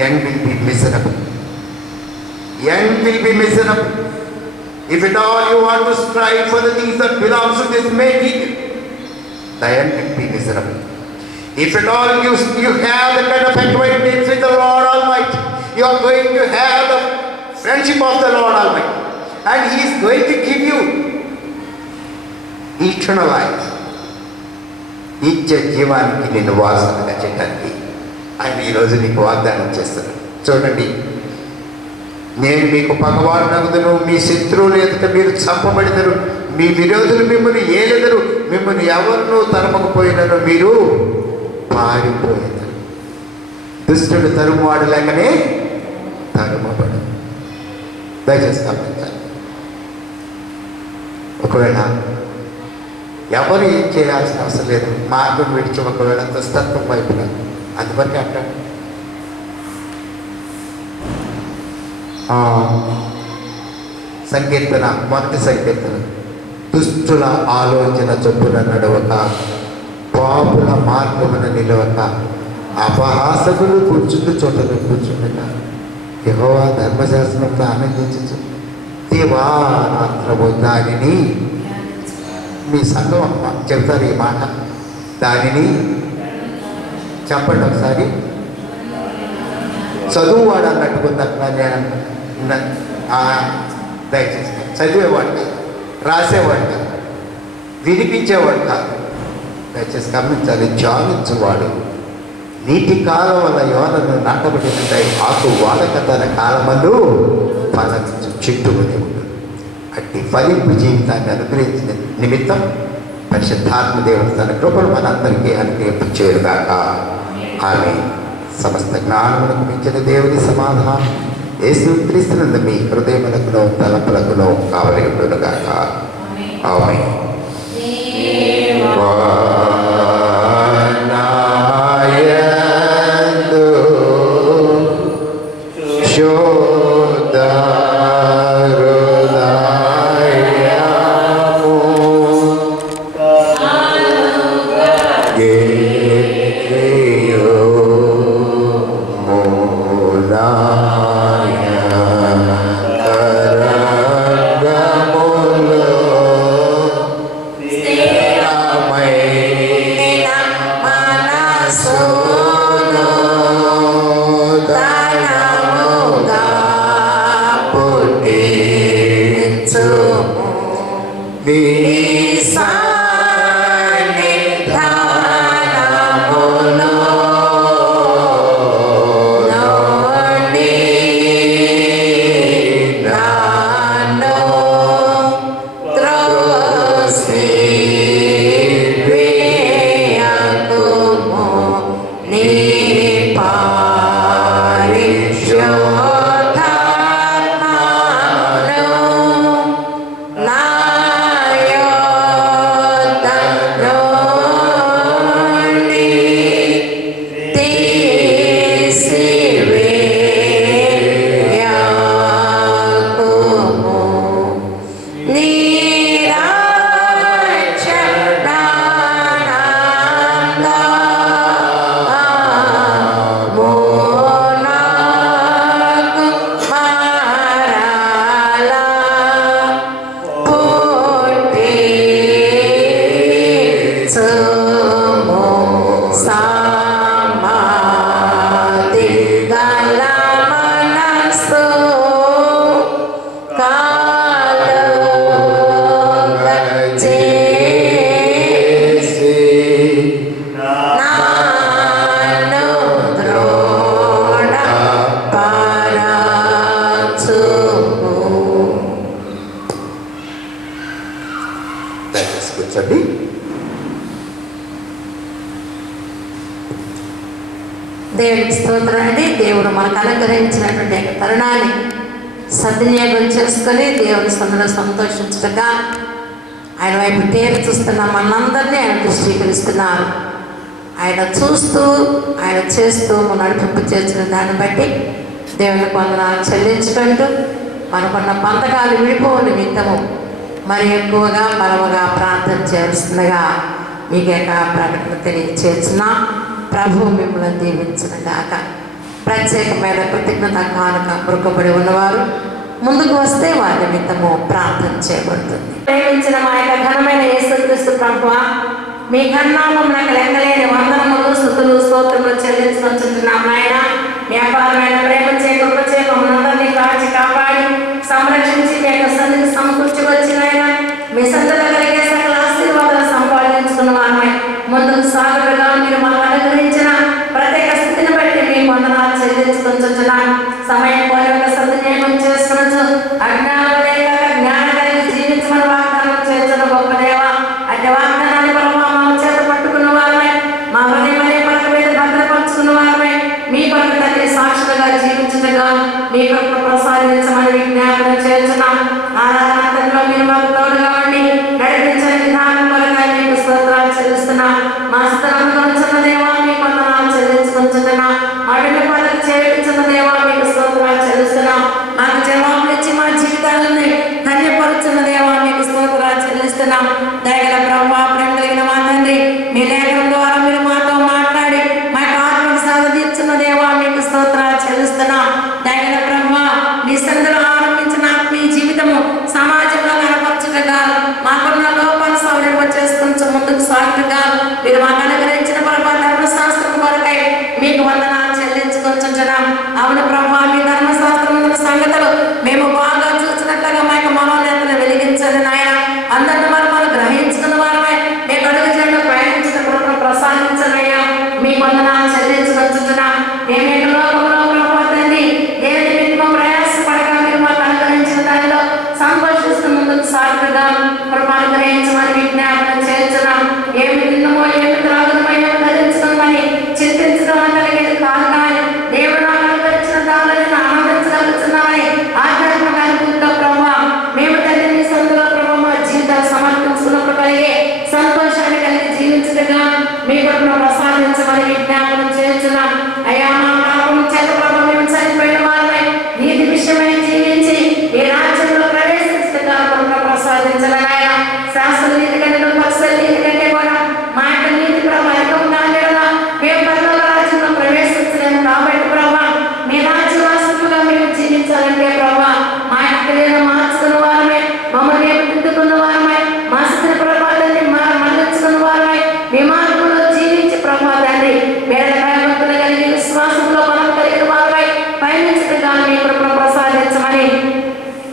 Young will be miserable, young will be miserable. If it all you want to strive for the things that belongs to this making, the young will be miserable. If at all you have the kind of acquaintance with the Lord Almighty, you are going to have the friendship of the Lord Almighty, and He is going to give you eternal life. నిత్య జీవానికి నిన్ను వాసనగా చేయడానికి ఆయన ఈరోజు నీకు వాగ్దానం చేస్తున్నాడు. చూడండి, నేను మీకు పగవాడునగుదును, మీ శత్రువులు ఎదుట మీరు చంపబడిదరు, మీ విరోధులు మిమ్మల్ని ఏలెదరు, మిమ్మల్ని ఎవరినూ తరమకపోయినను మీరు పారిపోయేదారు. దుష్టుడు తరుమువాడు లేకనే తరుమబడు. దయచేసి గమనించాలి. ఒకవేళ ఎవరు ఏం చేయాల్సిన అవసరం లేదు, మార్గం విడిచి ఒకవేళ దుస్తత్వం వైపున అందువరకే అంటాడు. సంకీర్తన, మొదటి సంకీర్తన, దుష్టుల ఆలోచన చొప్పున నడవక, పాపుల మార్గమున నిలవక, అపహాసకులు కూర్చుంటూ చోటను కూర్చుండక, యెహోవా ధర్మశాస్త్రంతో ఆనందించు, దివారాత్రము దానిని, మీ సంఘం చెప్తారు ఈ మాట, దానిని చెప్పండి ఒకసారి. చదువువాడు అన్నట్టుకుందట్లా దయచేసి చదివేవాడు కాదు, రాసేవాడు కాదు, వినిపించేవాడు కాదు. దయచేసి గమనించాలి. ధ్యానించువాడు నీటి కాలం వల్ల యోనను నాటబడినదై ఆకు వాడక తన కాలమందు ఫలించు చెట్టుకుని ఉంటుంది. అట్టి ఫలింపు జీవితాన్ని అనుగ్రహించిన నిమిత్తం పరిశుద్ధాత్మ దేవుడు తన కృపను మనందరికీ అనుగ్రహింపు చేరుగాక. ఆమె సమస్త జ్ఞానములకు మించిన దేవుని సమాధానం యేసుక్రీస్తునందు మీ హృదయములకును తలపులకును కావలి ఉండునుగాక. ఆమె నా ఆలోచించండి. దేవునికి స్తోత్రం అండి. దేవుడు మనకు అనుగ్రహించినటువంటి తరుణాన్ని సద్వినియోగం చేసుకొని దేవుని సందులో సంతోషించగా ఆయన వైపు తేరు చూస్తున్న మనందరినీ ఆయన దృష్టీకరిస్తున్నారు. ఆయన చూస్తూ ఆయన చేస్తూ నడిపింపు చేసిన దాన్ని బట్టి దేవునికి వందనాలు చెల్లించుకుంటూ మనకున్న బంధకాలు విడిపోవు నిమిత్తము మరి ఎక్కువగా బలముగా ప్రార్థన చేస్తుండగా మీకేక ప్రకటన తెలియచేస్తున్నా. ప్రభువు మిమ్మల్ని దీవించిన గాక. ప్రత్యేకమైన కృతజ్ఞత కానుక మృక్కబడి ఉన్నవారు ముందుకు వస్తే వారి నిమిత్తము ప్రార్థన చేయబడుతుంది. ప్రేమించిన మా యొక్క ఘనమైన యేసుక్రీస్తు ప్రభువా, మీ కన్నామమునకు లెక్కలేని వందనములు స్తుతులు స్తోత్రములు చెల్లించుకుంటున్నాం నాయన. మీ అపారమైన ప్రేమ కృప మనందరినీ కాచి కాపాడి సంరక్షించి మీ యొక్క సన్నిధి సమకూర్చుకొచ్చిన ఆయన మీ సంతలో కలిగే సకల ఆశీర్వాదాలు సంపాదించుకున్న వారమై ముందుకు సాగుగా మీరు మనకు అనుగ్రహించిన ప్రత్యేక స్థితిని బట్టి మీ వందనాలు చెల్లించుకుంటున్నాం. సమయం పోయి ఒక సద్వినియోగం చేసుకునొచ్చు. అజ్ఞానం లేక జ్ఞానం కలిగి జీవించమని వాగ్దానం చేస్తున్న గొప్ప దేవ, అట్టి వాగ్దానాన్ని ప్రభావ మా చేత పట్టుకున్న వారమై మా హృదయమనే పలక మీద భద్రపరుచుకున్న వారమై మీ పలక తండ్రి సాక్షులుగా జీవించుటగా మీ పలక ప్రసాదించమని విజ్ఞాపన చేస్తున్నాం. ఆరాధనలో మీరు మాకు తోడుగా ఉండి నడిపించని విధానం కొరగా మీకు స్తోత్రాలు చెల్లిస్తున్నాం. మా స్థలంలో ఉంచున్న దేవా మీ వందనాలు చెల్లించుకుంటున్నాం. అడుగు పనులు చేయించిన దేవా మీకు స్తోత్రాలు చెల్లిస్తున్నాం. మాకు జవాబులు ఇచ్చి మా జీవితాలని ధన్యపరుచున్న దేవా మీకు స్తోత్రాలు చెల్లిస్తున్నాం. దయగల ప్రభావ ప్రేమ కలిగిన మా తండ్రి, మీ లేఖనం ద్వారా మీరు మాతో మాట్లాడి మా యొక్క ఆత్మకు సాధ తీర్చున్న దేవా మీకు స్తోత్రాలు చెల్లిస్తున్నాం. దయగల ప్రభావ మీ సందులో ఆరంభించిన మీ జీవితము సమాజంలో కనపరచుటగా మాకున్న లోపాలు సౌర్యం చేసుకుంటూ ముందుకు సాగుటగా మీరు మాకు అనుగ్రహించిన ప్రభావ ధర్మశాస్త్రం కొరకై మీకు వందనాలు చెల్లించుకుంటున్నాం. అవును ప్రభావ మీ ధర్మశాస్త్రం సంగతులు మేము బాగా చూసినట్లుగా మా యొక్క మనోనేతను వెలిగించండి నాయన. అందరిని మనం గ్రహించుకున్న వారమై మీ అడుగు జండు ప్రయాణించిన కృపను ప్రసాదించనయ్యా. మీ వందనాలు చెల్లించుకుంటున్నాం. మేమేక లోకంలో ప్రభావండి ఏ నిమిత్తం ప్రయాసపడగా మీరు మాకు అనుగ్రహించిన దానిలో సంతోషిస్తూ ముందుకు సాగుగా కృపను గ్రహించమని విజ్ఞాపన చేస్తున్నాం. ఏమి తిన్నమో ఏమి త్రాగుదమో ఏమి ధరించుకోమని చింతించడం కలిగేది కాదు కానీ దేవుడు నాకు అనుగ్రహించిన దానిని ఆనందించగలుగుతున్నామని ఆధ్యాత్మిక అనుభూతితో ప్రభావం మేము తండ్రి మీ సందులో ప్రభావ మా జీవితాలు సమర్పించుకున్నప్పుడు కలిగే సంతోషాన్ని కలిగి జీవించగా మీ కొరకు ప్రసాదించమని విజ్ఞాపనం చేస్తున్నాం. అయ్యా మా పాపం చేత ప్రభావం మేము చనిపోయిన వారమై నీతి విషయమై జీవించి ఈ రాజ్యంలో ప్రవేశించగా కొరకు ప్రసాదించాలని ఆయన శాస్త్ర నీతి కంటే పక్షుల నీతి కంటే కూడా మా యొక్క నీతి ప్రభావం ఉండాలి కదా మేము పరలోక రాజ్యంలో ప్రవేశించలేము. కాబట్టి ప్రభావ మీ రాజ్యవాసులుగా మేము జీవించాలంటే ప్రభావ మా యొక్క నేను మార్చుకున్న వారమై మమ్మల్ని దిద్దుకున్న వారమై మా స్థితి ప్రభావాన్ని మళ్ళించుకున్న వారమై మీ మార్గంలో జీవించి ప్రభావాన్ని వేద భయభక్తులు కలిగి విశ్వాసంలో మనం కలిగిన వారమై పయనించగా మీ కృపను ప్రసాదించమని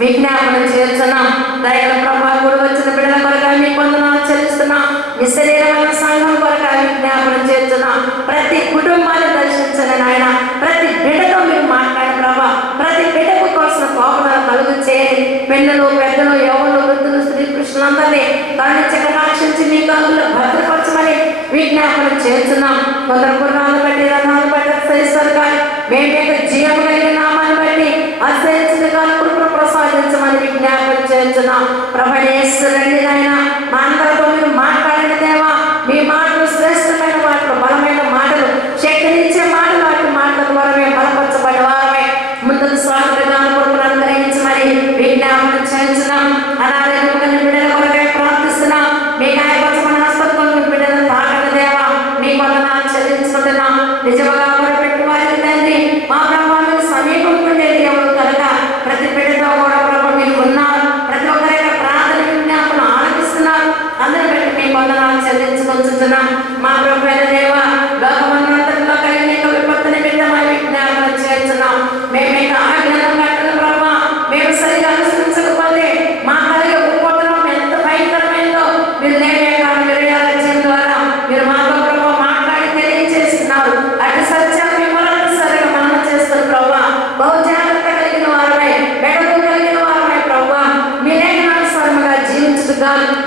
విజ్ఞాపన చేస్తున్నాం. దయగల ప్రభావ కూడా వచ్చిన బిడ్డల కొరగా మీ వందనాలు చెల్లిస్తున్నాం. మీ శరీరమైన సంఘం కొరగా విజ్ఞాపన చేస్తున్నాం. ప్రతి కుటుంబాన్ని దర్శించండి నాయన. ప్రతి బిడ్డతో మీరు మాట్లాడే ప్రభావ ప్రతి బిడ్డకు కోసం కోపలను కలుగు చేయండి. పిల్లలు పెద్దలు యవ్వనులు వృద్ధులు స్త్రీ పురుషులందరినీ కరుణించక రక్షించి మీ కాలంలో భద్రపరచమని విజ్ఞాపన చేస్తున్నాం. కొందరు గుర్రాలు బట్టి రథాలు బట్టి అసహిస్తారు కానీ మేము జీవం కలిగిన నామాన్ని బట్టి అసహించిన కాలం కృపను ప్రసాదించమని విజ్ఞాపన చేస్తున్నాం. ప్రభణేశ్వరండి నాయన మా అందరితో మీరు మాట్లాడిన దేవా మీ మాటలు శ్రేష్టమైన మాటలు బలమైన మాటలు శక్తినిచ్చే మాటలు వాటి మాటల ద్వారా మేము బలపరచబడిన వారమే ముందుకు స్వాగతంగా కృపను అనుగ్రహించమని విజ్ఞాపన చేస్తున్నాం. అనారోగ్యం బిడ్డల కొరకై ప్రార్థిస్తున్నాం. మీ గాయపరచమని ఆస్పత్రులను బిడ్డలను తాకని దేవా మీ వందనాలు చెల్లించుకుంటున్నాం. నిజముగా పెట్టి వారికి తండ్రి మా ప్రభావం సమీపం ఉండే దేవుడు కనుక ప్రతి బిడ్డతో కూడా ప్రభు మీరు ఉన్నారు. ప్రతి ఒక్కరి ప్రార్థన విజ్ఞాపన ఆలపిస్తున్నారు. అందరూ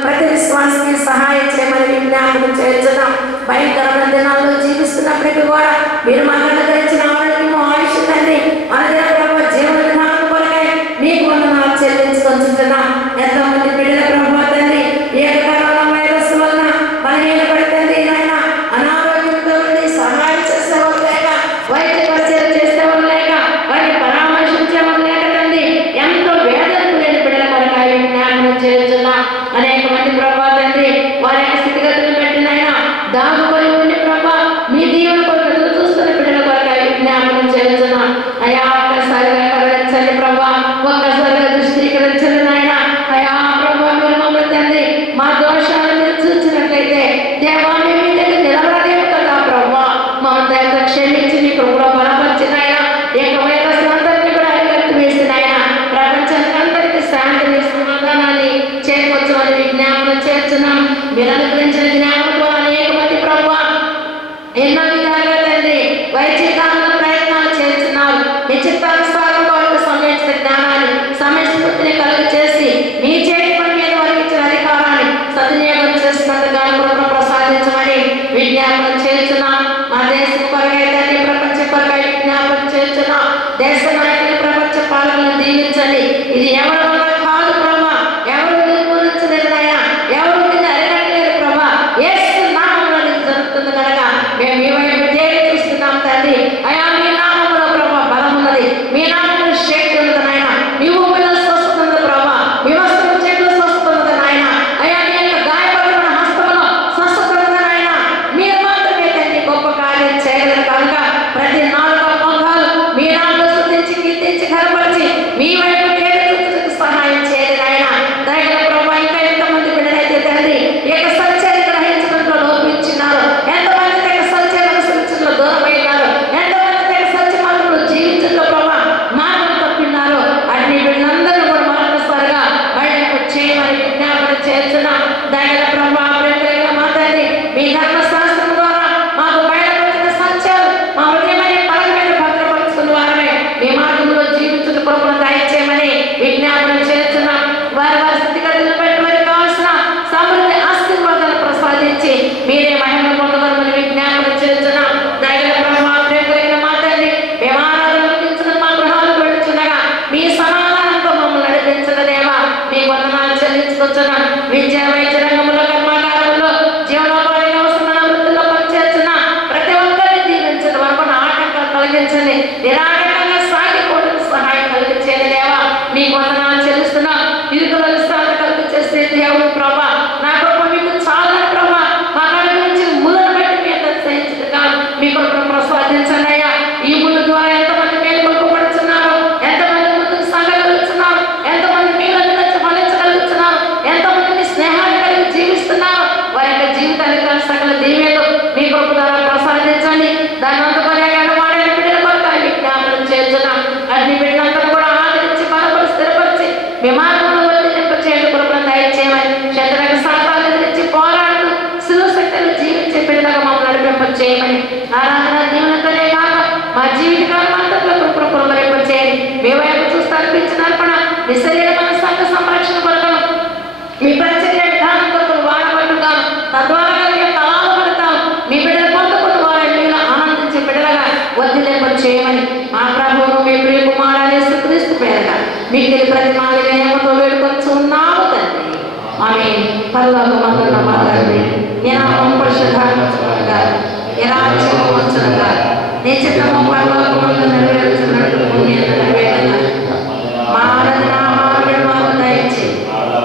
ప్రతి విశ్వాసానికి సహాయం చేయమని విజ్ఞాపన చేస్తున్నాం. భయంకరమైన దినాల్లో జీవిస్తున్నప్పటికీ కూడా మీరు మాకు అనుగ్రహించిన ఆరోగ్యము ఆయుష్ తండ్రి మన ప్రభావ జీవన విధానం కొరకై మీకు వందనాలు చెల్లించుకుంటున్నాం. ఎంతోమంది బిడ్డల ప్రభావ తండ్రి ఈ యొక్క కరోనా వైరస్ వలన బలహీన పడుతుంది నాయన, అనారోగ్యంతో ఉండి సహాయం చేసేవారు లేక, వైద్య పరిచయం చేసేవారు లేక, వారిని పరామర్శించేవారు లేక తండ్రి ఎంతో వేదనకు లేని బిడ్డల కొరకై విజ్ఞాపనం చేస్తున్నాం. అనేక మంది ప్రభావ తండ్రి వారి యొక్క స్థితిగతులు పెట్టినైనా దాగుకొని ఉండి ప్రభా మీ దీవెన కొరకు ఎదురు చూస్తున్న బిడ్డల కొరకై విజ్ఞాపనం చేస్తున్నాం. అయా ఒక్కసారిగా కరుణించండి ప్రభా, ఒక్కసారిగా దృష్టీకరించండి నాయన. అయా ప్రభా మీరు మమ్మల్ని తండ్రి మా దోషాలను మీరు చూసినట్లయితే దేవా మేము మీ దగ్గర నిలబడలేము కదా ప్రభా, మమ్మల్ని క్షమించి మీ కృపలో బలపరిచిన ఆయన ఏక వైరస్ అందరినీ కూడా అరికట్టి వేసిన ఆయన ప్రపంచానికి అందరికీ శాంతిని సమాధానాన్ని చేకూర్చమని విజ్ఞాపనం చేస్తున్నాం. మీరు అనుగ్రహించిన జ్ఞానంతో అనేక మంది ప్రభా ఎన్నో విధాలుగా తండ్రి వైద్యకాలంలో ప్రయత్నాలు చేస్తున్నారు. మీ చిత్తానుసారం వారికి సంబంధించిన జ్ఞానాన్ని సమయస్ఫూర్తిని కలుగు చేసి మీ చేతి పని మీద వారికి ఇచ్చిన అధికారాన్ని సద్వినియోగం చేసినందుకు కూడా ప్రసాదించమని విజ్ఞాపనం చేస్తున్నాం. మా దేశం కొరకై తండ్రి ప్రపంచ కొరకై విజ్ఞాపనం చేస్తున్నాం. దేశ నాయకులు ప్రపంచ పాలనను దీవించండి. ఇది ఎవరి వల్ల కాదు ప్రభా, ఎవరు నిర్మూలించలేదయా, ఎవరు దీన్ని అరికట్టలేరు ప్రభా. యేసు నామములో ఇది జరుగుతుంది కనుక మేము మీ వైపు తేరి చూస్తున్నాం తండ్రి. అయా మీ నామములో ప్రభా బలం ఉన్నది, మీ నామములో శక్తి ఉన్నది నాయన, మీ ఊపిలో స్వస్థత ఉన్నది ప్రభా, మీ వస్త్రం చేతిలో స్వస్థత ఉన్నది నాయన. అయా మీ యొక్క గాయపడిన హస్తములో స్వస్థత ఉన్నది నాయన. మీరు మాత్రమే తండ్రి గొప్ప కార్యం చేయగలరు కనుక ప్రతి నాలుగో మొహాలు మీ నామములో స్తుతించి కీర్తించి కనపరిచి మీ వైపు తేరి చూచుటకు సహాయం చేయండి నాయన. దయగల ప్రభా ఇంకా ఎంతమంది బిడ్డలైతే తండ్రి ఈ యొక్క సత్యాన్ని గ్రహించడంలో లోపించినారు, ఎంతమంది తన సత్యాన్ని అనుసరించడంలో దూరమైనారు, ఎంతమంది తన సత్య మార్గంలో జీవించడంలో ప్రభా మార్గం తప్పినారు, అన్ని వీళ్ళందరూ కూడా మరొకసారిగా బయటకు చేయమని విజ్ఞాపన చేస్తున్నాం. దయగల ప్రభా ప్రేమగా మాట్లాడి మీ ధర్మశాస్త్రం ద్వారా మాకు బయటపడిన సత్యాలు మా హృదయమైన పలకమైన భద్రపరుచుకున్న వారమే మీ మార్గంలో జీవించుట కొరకు దయచేయమని విజ్ఞాపన చేస్తున్నాం. వారి వారి స్థితిగతులను బట్టి వారికి కావాల్సిన సమృద్ధి ఆశీర్వాదాలు ప్రసాదించి మీరే మహిమ పొందగలమని విజ్ఞాపన చేస్తున్నాం. దయగల ప్రభావ ప్రేమగా మాట్లాడి మేము ఆరాధించిన మా గృహాలు పెడుచుండగా మీ సమాధానంతో మమ్మల్ని నడిపించిన దేవా మీ వందనాలు చెల్లించుకొచ్చున్నాం. విద్యా వైద్య రంగంలో కర్మాగారంలో జీవనోపాధికి అవసరమైన వృత్తుల్లో పనిచేస్తున్న ప్రతి ఒక్కరిని దీవించండి, వరకు ఆటంకాలు కలిగించండి, నిరాటంకంగా సాగిపోవడానికి సహాయం కలిగించేది దేవా మీకు వందనాలు చెల్లిస్తున్నాం. ఇరుకుల విశ్రాంతి కలిగి చేసే దేవుడు ప్రభా నా కొరకు మీకు చాలా ప్రభా మా గురించి ములను బట్టి మీ అందరూ సహించగా మీ కొరకు ప్రసాదించండి అయ్యా. ఈ ముళ్ళు ద్వారా ఎంతమంది మేలుకొల్పబడుతున్నారు, ఎంతమంది ముందుకు సాగగలుగుతున్నారు, ఎంతమంది మీరు ఫలించగలుగుతున్నారు, ఎంతమంది మీ స్నేహాన్ని కలిగి జీవిస్తున్నారు, వారి యొక్క జీవితానికి సకల దీవెనలు మీ కొరకు ద్వారా ప్రసాదించండి. దాని అందుకొని వాడే బిడ్డల కొరకు విజ్ఞాపనం చేస్తున్నాం. అన్ని బిడ్డలందరూ కూడా ఆదరించి బలపడి స్థిరపరిచి మీ మార్గంలో చేయడం కొరకు దయచేయమని శత్రువులకు సాతాను ఎదిరించి పోరాడుతూ శిలువ శక్తులు జీవించే బిడ్డలుగా మమ్మల్ని నడిపింప చేయమని ఆరాధన దీవెనతోనే కాక మా జీవితకాలం అంతట్లో కృపరింప చేయండి. మీ వైపు చూస్తూ అనిపించిన అర్పణ మీ శరీరమైన సంఘ సంరక్షణ కొరకు మీ పరిచర్య విధానం కొరకు వాడబట్టుగాను తద్వారా కలిగే ఫలాలు పడతాం మీ బిడ్డలు పొందుకున్న వారి మీలో ఆనందించే బిడ్డలుగా వర్ధిల్లింప చేయమని మా ప్రభువును మీ ప్రియ కుమారుడైన యేసుక్రీస్తు పేరట మీకు ప్రతి మాదిరితో వేడుకొచ్చు ఉన్నాము తండ్రి. ఆమేన్. పరలోకమందున్న మా తండ్రి నీ నామము పరిశుద్ధపరచబడుగాక, నీ రాజ్యము వచ్చుగాక, నీ చిత్తము పరలోకమందు నెరవేరుచున్నట్టు భూమి మీద నెరవేరుగాక. మా ఆరాధన ఆహార్యం మాకు దయచేయి,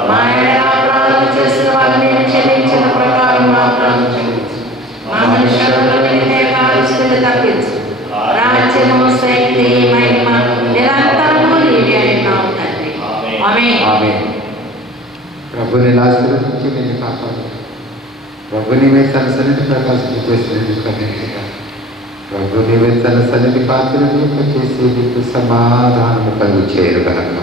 మా ఎడల అపరాధం చేసిన వారిని క్షమించిన ప్రకారం మా అపరాధం క్షమించు, మా మనుషులను కాల్చుకుని తప్పించు. రాజ్యము శక్తి మహిమ నిరంతరము నీవే అయినావు తండ్రి. ఆమేన్. ప్రభుని ఆశీర్వదించి నేను కాపాడు. ప్రభుని మీద తన సన్నిధి ప్రకాశించేసినందుకు ప్రభు నీవే తన సన్నిధి పాత్రను చేసి సమాధానం కలుగు చేయరు కనుక